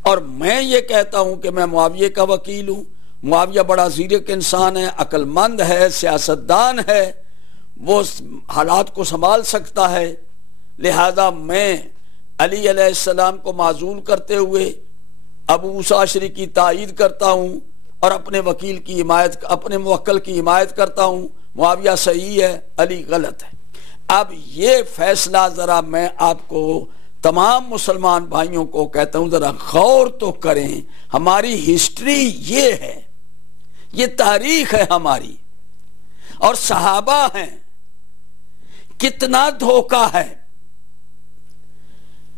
اور میں یہ کہتا ہوں کہ میں معاویہ کا وکیل ہوں۔ معاویہ بڑا زیرک انسان ہے، عقل مند ہے، سیاستدان ہے، وہ حالات کو سنبھال سکتا ہے، لہذا میں علی علیہ السلام کو معزول کرتے ہوئے ابو موسیٰ اشعری کی تائید کرتا ہوں اور اپنے وکیل کی حمایت، اپنے موکل کی حمایت کرتا ہوں۔ معاویہ صحیح ہے، علی غلط ہے۔ اب یہ فیصلہ ذرا میں آپ کو تمام مسلمان بھائیوں کو کہتا ہوں، ذرا غور تو کریں۔ ہماری ہسٹری یہ ہے، یہ تاریخ ہے ہماری، اور صحابہ ہیں۔ کتنا دھوکہ ہے۔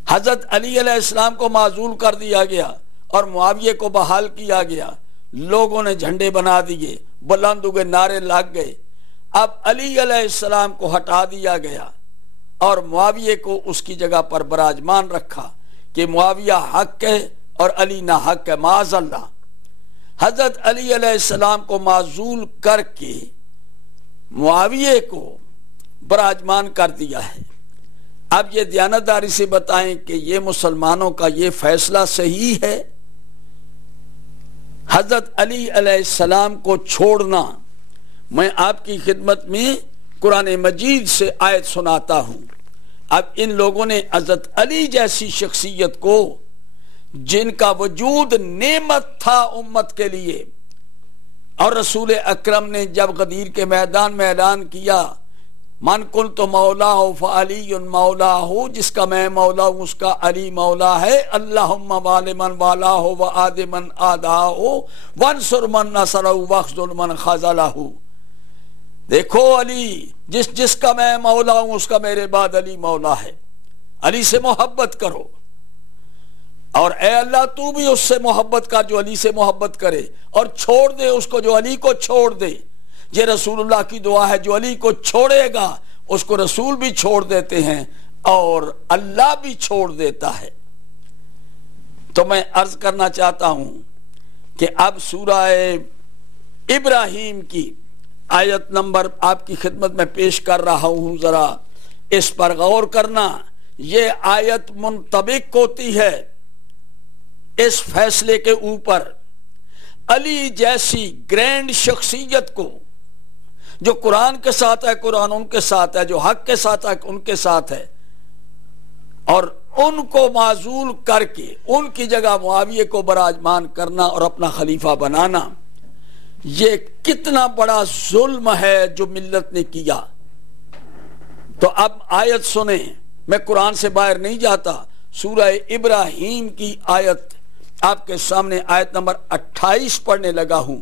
حضرت علی علیہ السلام کو معزول کر دیا گیا اور معاویہ کو بحال کیا گیا، لوگوں نے جھنڈے بنا دیے، بلند ہوئے، نعرے لگ گئے۔ اب علی علیہ السلام کو ہٹا دیا گیا اور معاویہ کو اس کی جگہ پر براجمان رکھا کہ معاویہ حق ہے اور علی ناحق ہے، معاذ اللہ۔ حضرت علی علیہ السلام کو معزول کر کے معاویہ کو براجمان کر دیا ہے۔ اب یہ دیانتداری سے بتائیں کہ یہ مسلمانوں کا یہ فیصلہ صحیح ہے؟ حضرت علی علیہ السلام کو چھوڑنا، میں آپ کی خدمت میں قرآن مجید سے آیت سناتا ہوں۔ اب ان لوگوں نے حضرت علی جیسی شخصیت کو، جن کا وجود نعمت تھا امت کے لیے، اور رسول اکرم نے جب غدیر کے میدان میں اعلان کیا من کنت مولا ہو فعلی مولا ہو، جس کا میں مولا ہوں اس کا علی مولا ہے، اللہم وال من والا ہو وعاد من آدھا ہو وانصر من نصرہ واخذل من خذلہ۔ دیکھو علی، جس کا میں مولا ہوں اس کا میرے بعد علی مولا ہے، علی سے محبت کرو، اور اے اللہ تو بھی اس سے محبت کر جو علی سے محبت کرے، اور چھوڑ دے اس کو جو علی کو چھوڑ دے۔ یہ رسول اللہ کی دعا ہے، جو علی کو چھوڑے گا اس کو رسول بھی چھوڑ دیتے ہیں اور اللہ بھی چھوڑ دیتا ہے۔ تو میں عرض کرنا چاہتا ہوں کہ اب سورہ ابراہیم کی آیت نمبر آپ کی خدمت میں پیش کر رہا ہوں، ذرا اس پر غور کرنا۔ یہ آیت منطبق ہوتی ہے اس فیصلے کے اوپر، علی جیسی گرینڈ شخصیت کو، جو قرآن کے ساتھ ہے قرآن ان کے ساتھ ہے، جو حق کے ساتھ ہے ان کے ساتھ ہے، اور ان کو معزول کر کے ان کی جگہ معاویہ کو براجمان کرنا اور اپنا خلیفہ بنانا، یہ کتنا بڑا ظلم ہے جو ملت نے کیا۔ تو اب آیت سنیں، میں قرآن سے باہر نہیں جاتا، سورہ ابراہیم کی آیت آپ کے سامنے، آیت نمبر 28 پڑھنے لگا ہوں۔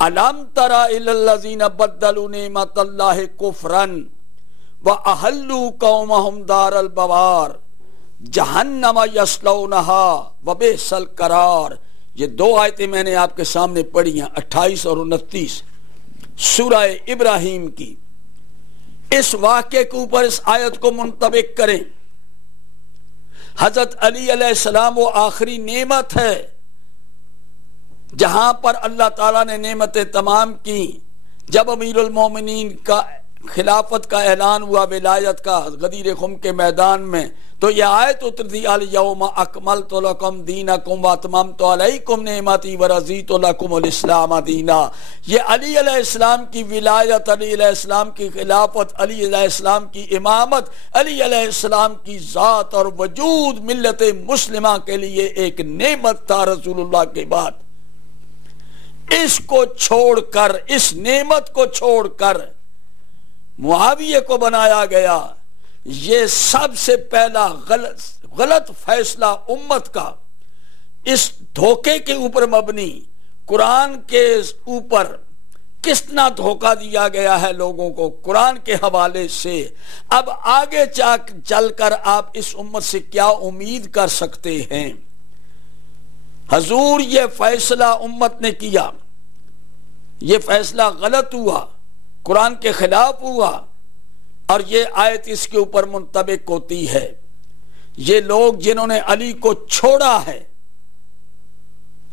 الم تر الی الذین بدلوا نعمت اللہ کفرا واحلوا قومهم دار البوار جہنم یصلونہا وبئس القرار۔ یہ دو آیتیں میں نے آپ کے سامنے پڑھی ہیں، 28 اور 29 سورہ ابراہیم کی۔ اس واقعے کے اوپر اس آیت کو منطبق کریں۔ حضرت علی علیہ السلام وہ آخری نعمت ہے جہاں پر اللہ تعالیٰ نے نعمتیں تمام کی۔ جب امیر المومنین کا خلافت کا اعلان ہوا، ولایت کا، غدیر خم کے میدان میں، تو یہ آیت اتری الیوم اکملت لکم دینکم واتممت علیکم نعمتی ورضیت لکم الاسلام دینا۔ یہ علی علیہ السلام کی ولایت، علی علیہ السلام کی خلافت، علی علیہ السلام کی امامت، علی علیہ السلام کی ذات اور وجود ملت مسلمہ کے لیے ایک نعمت تھا رسول اللہ کے بعد۔ اس کو چھوڑ کر، اس نعمت کو چھوڑ کر معاویہ کو بنایا گیا، یہ سب سے پہلا غلط فیصلہ امت کا، اس دھوکے کے اوپر مبنی، قرآن کے اوپر کتنا دھوکہ دیا گیا ہے لوگوں کو قرآن کے حوالے سے۔ اب آگے چل کر آپ اس امت سے کیا امید کر سکتے ہیں؟ حضور یہ فیصلہ امت نے کیا، یہ فیصلہ غلط ہوا، قرآن کے خلاف ہوا، اور یہ آیت اس کے اوپر منطبق ہوتی ہے۔ یہ لوگ جنہوں نے علی کو چھوڑا ہے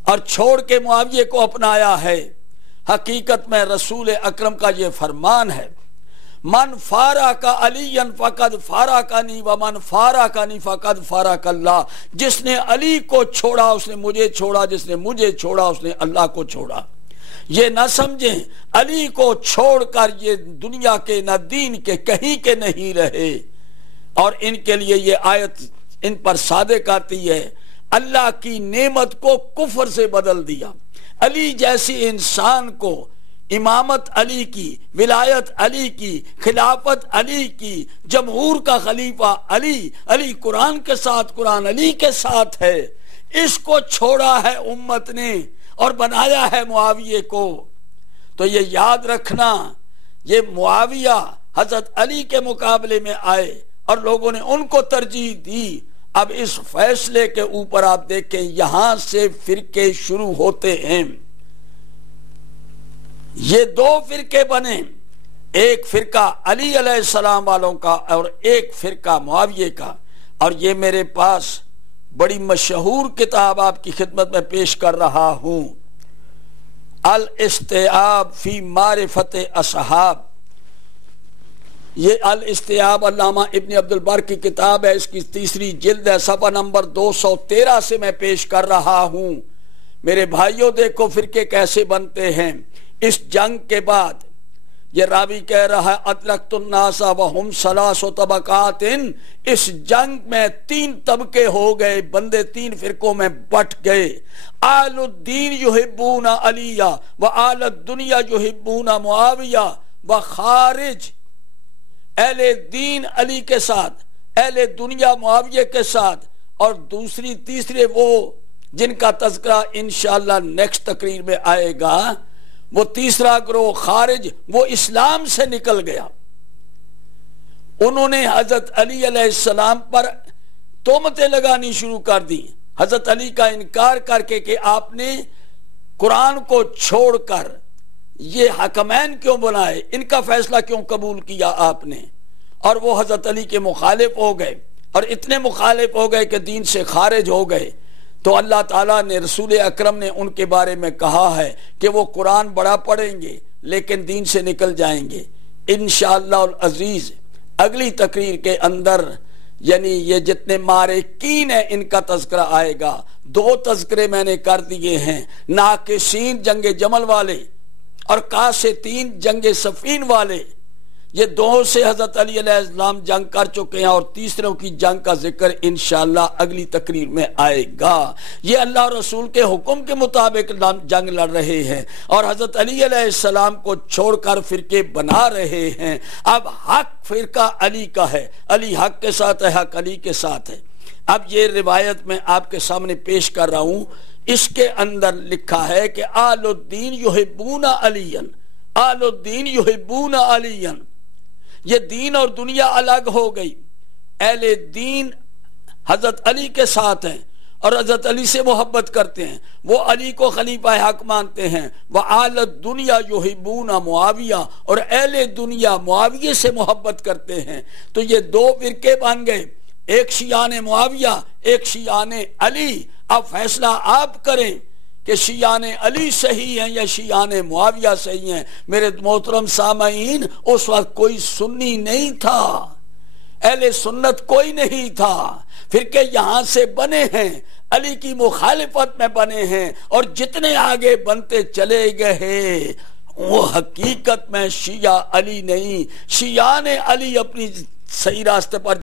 اور چھوڑ کے معاویہ کو اپنایا ہے، حقیقت میں رسول اکرم کا یہ فرمان ہے، من فارق علیٰ فقد فارقنی ومن فارقنی فقد فارق اللہ، جس نے علی کو چھوڑا اس نے مجھے چھوڑا، جس نے مجھے چھوڑا اس نے اللہ کو چھوڑا۔ یہ نہ سمجھیں علی کو چھوڑ کر یہ دنیا کے نہ دین کے کہیں کے نہیں رہے، اور ان کے لیے یہ آیت ان پر صادق آتی ہے، اللہ کی نعمت کو کفر سے بدل دیا۔ علی جیسی انسان کو امامت علی کی، ولایت علی کی، خلافت علی کی، جمہور کا خلیفہ علی، علی قرآن کے ساتھ، قرآن علی کے ساتھ ہے، اس کو چھوڑا ہے امت نے اور بنایا ہے معاویہ کو۔ تو یہ یاد رکھنا، یہ معاویہ حضرت علی کے مقابلے میں آئے اور لوگوں نے ان کو ترجیح دی۔ اب اس فیصلے کے اوپر آپ دیکھیں یہاں سے فرقے شروع ہوتے ہیں۔ یہ دو فرقے بنے، ایک فرقہ علی علیہ السلام والوں کا اور ایک فرقہ معاویہ کا، اور یہ میرے پاس بڑی مشہور کتاب آپ کی خدمت میں پیش کر رہا ہوں، الاستیعاب فی معرفت اصحاب۔ یہ الاستیعاب علامہ ابن عبد البر کی کتاب ہے، اس کی 3 جلد ہے، صفحہ نمبر 213 سے میں پیش کر رہا ہوں۔ میرے بھائیوں دیکھو فرقے کیسے بنتے ہیں۔ اس جنگ کے بعد یہ راوی کہہ رہا ہے ادرکت الناس وہم ثلاث طبقات، اس جنگ میں 3 طبقے ہو گئے، بندے 3 فرقوں میں بٹ گئے۔ آل الدین یحبون علی و آل الدنیا یحبون معاویہ و خارج، اہل دین علی کے ساتھ، اہل دنیا معاویہ کے ساتھ، اور تیسرے وہ جن کا تذکرہ انشاءاللہ نیکسٹ تقریر میں آئے گا، وہ تیسرا گروہ خارج، وہ اسلام سے نکل گیا۔ انہوں نے حضرت علی علیہ السلام پر تہمتیں لگانی شروع کر دی، حضرت علی کا انکار کر کے کہ آپ نے قرآن کو چھوڑ کر یہ حکمین کیوں بنائے، ان کا فیصلہ کیوں قبول کیا آپ نے، اور وہ حضرت علی کے مخالف ہو گئے، اور اتنے مخالف ہو گئے کہ دین سے خارج ہو گئے۔ تو اللہ تعالیٰ نے، رسول اکرم نے ان کے بارے میں کہا ہے کہ وہ قرآن بڑا پڑھیں گے لیکن دین سے نکل جائیں گے۔ انشاءاللہ العزیز اگلی تقریر کے اندر یعنی یہ جتنے مارکین ہیں ان کا تذکرہ آئے گا۔ 2 تذکرے میں نے کر دیے ہیں، ناقصین جنگ جمل والے اور قاسطین جنگ صفین والے، یہ 2 سے حضرت علی علیہ السلام جنگ کر چکے ہیں، اور تیسروں کی جنگ کا ذکر انشاءاللہ اگلی تقریر میں آئے گا۔ یہ اللہ رسول کے حکم کے مطابق جنگ لڑ رہے ہیں اور حضرت علی علیہ السلام کو چھوڑ کر فرقے بنا رہے ہیں۔ اب حق فرقہ علی کا ہے، علی حق کے ساتھ ہے، حق علی کے ساتھ ہے۔ اب یہ روایت میں آپ کے سامنے پیش کر رہا ہوں، اس کے اندر لکھا ہے کہ آل الدین یحبون علی، آل الدین یحبون علی، یہ دین اور دنیا الگ ہو گئی۔ اہل دین حضرت علی کے ساتھ ہیں اور حضرت علی سے محبت کرتے ہیں، وہ علی کو خلیفہ حق مانتے ہیں۔ وآل الدنیا یحبون معاویہ، اور اہل دنیا معاویہ سے محبت کرتے ہیں۔ تو یہ 2 فرقے بن گئے، ایک شیعان معاویہ، ایک شیعان علی۔ اب فیصلہ آپ کریں کہ شیعان علی صحیح ہیں یا شیعان معاویہ صحیح ہیں۔ میرے محترم سامعین، اس وقت کوئی سنی نہیں تھا، اہل سنت کوئی نہیں تھا، فرقے یہاں سے بنے ہیں، علی کی مخالفت میں بنے ہیں، اور جتنے آگے بنتے چلے گئے وہ حقیقت میں شیعہ علی نہیں، شیعان علی اپنی صحیح راستے پر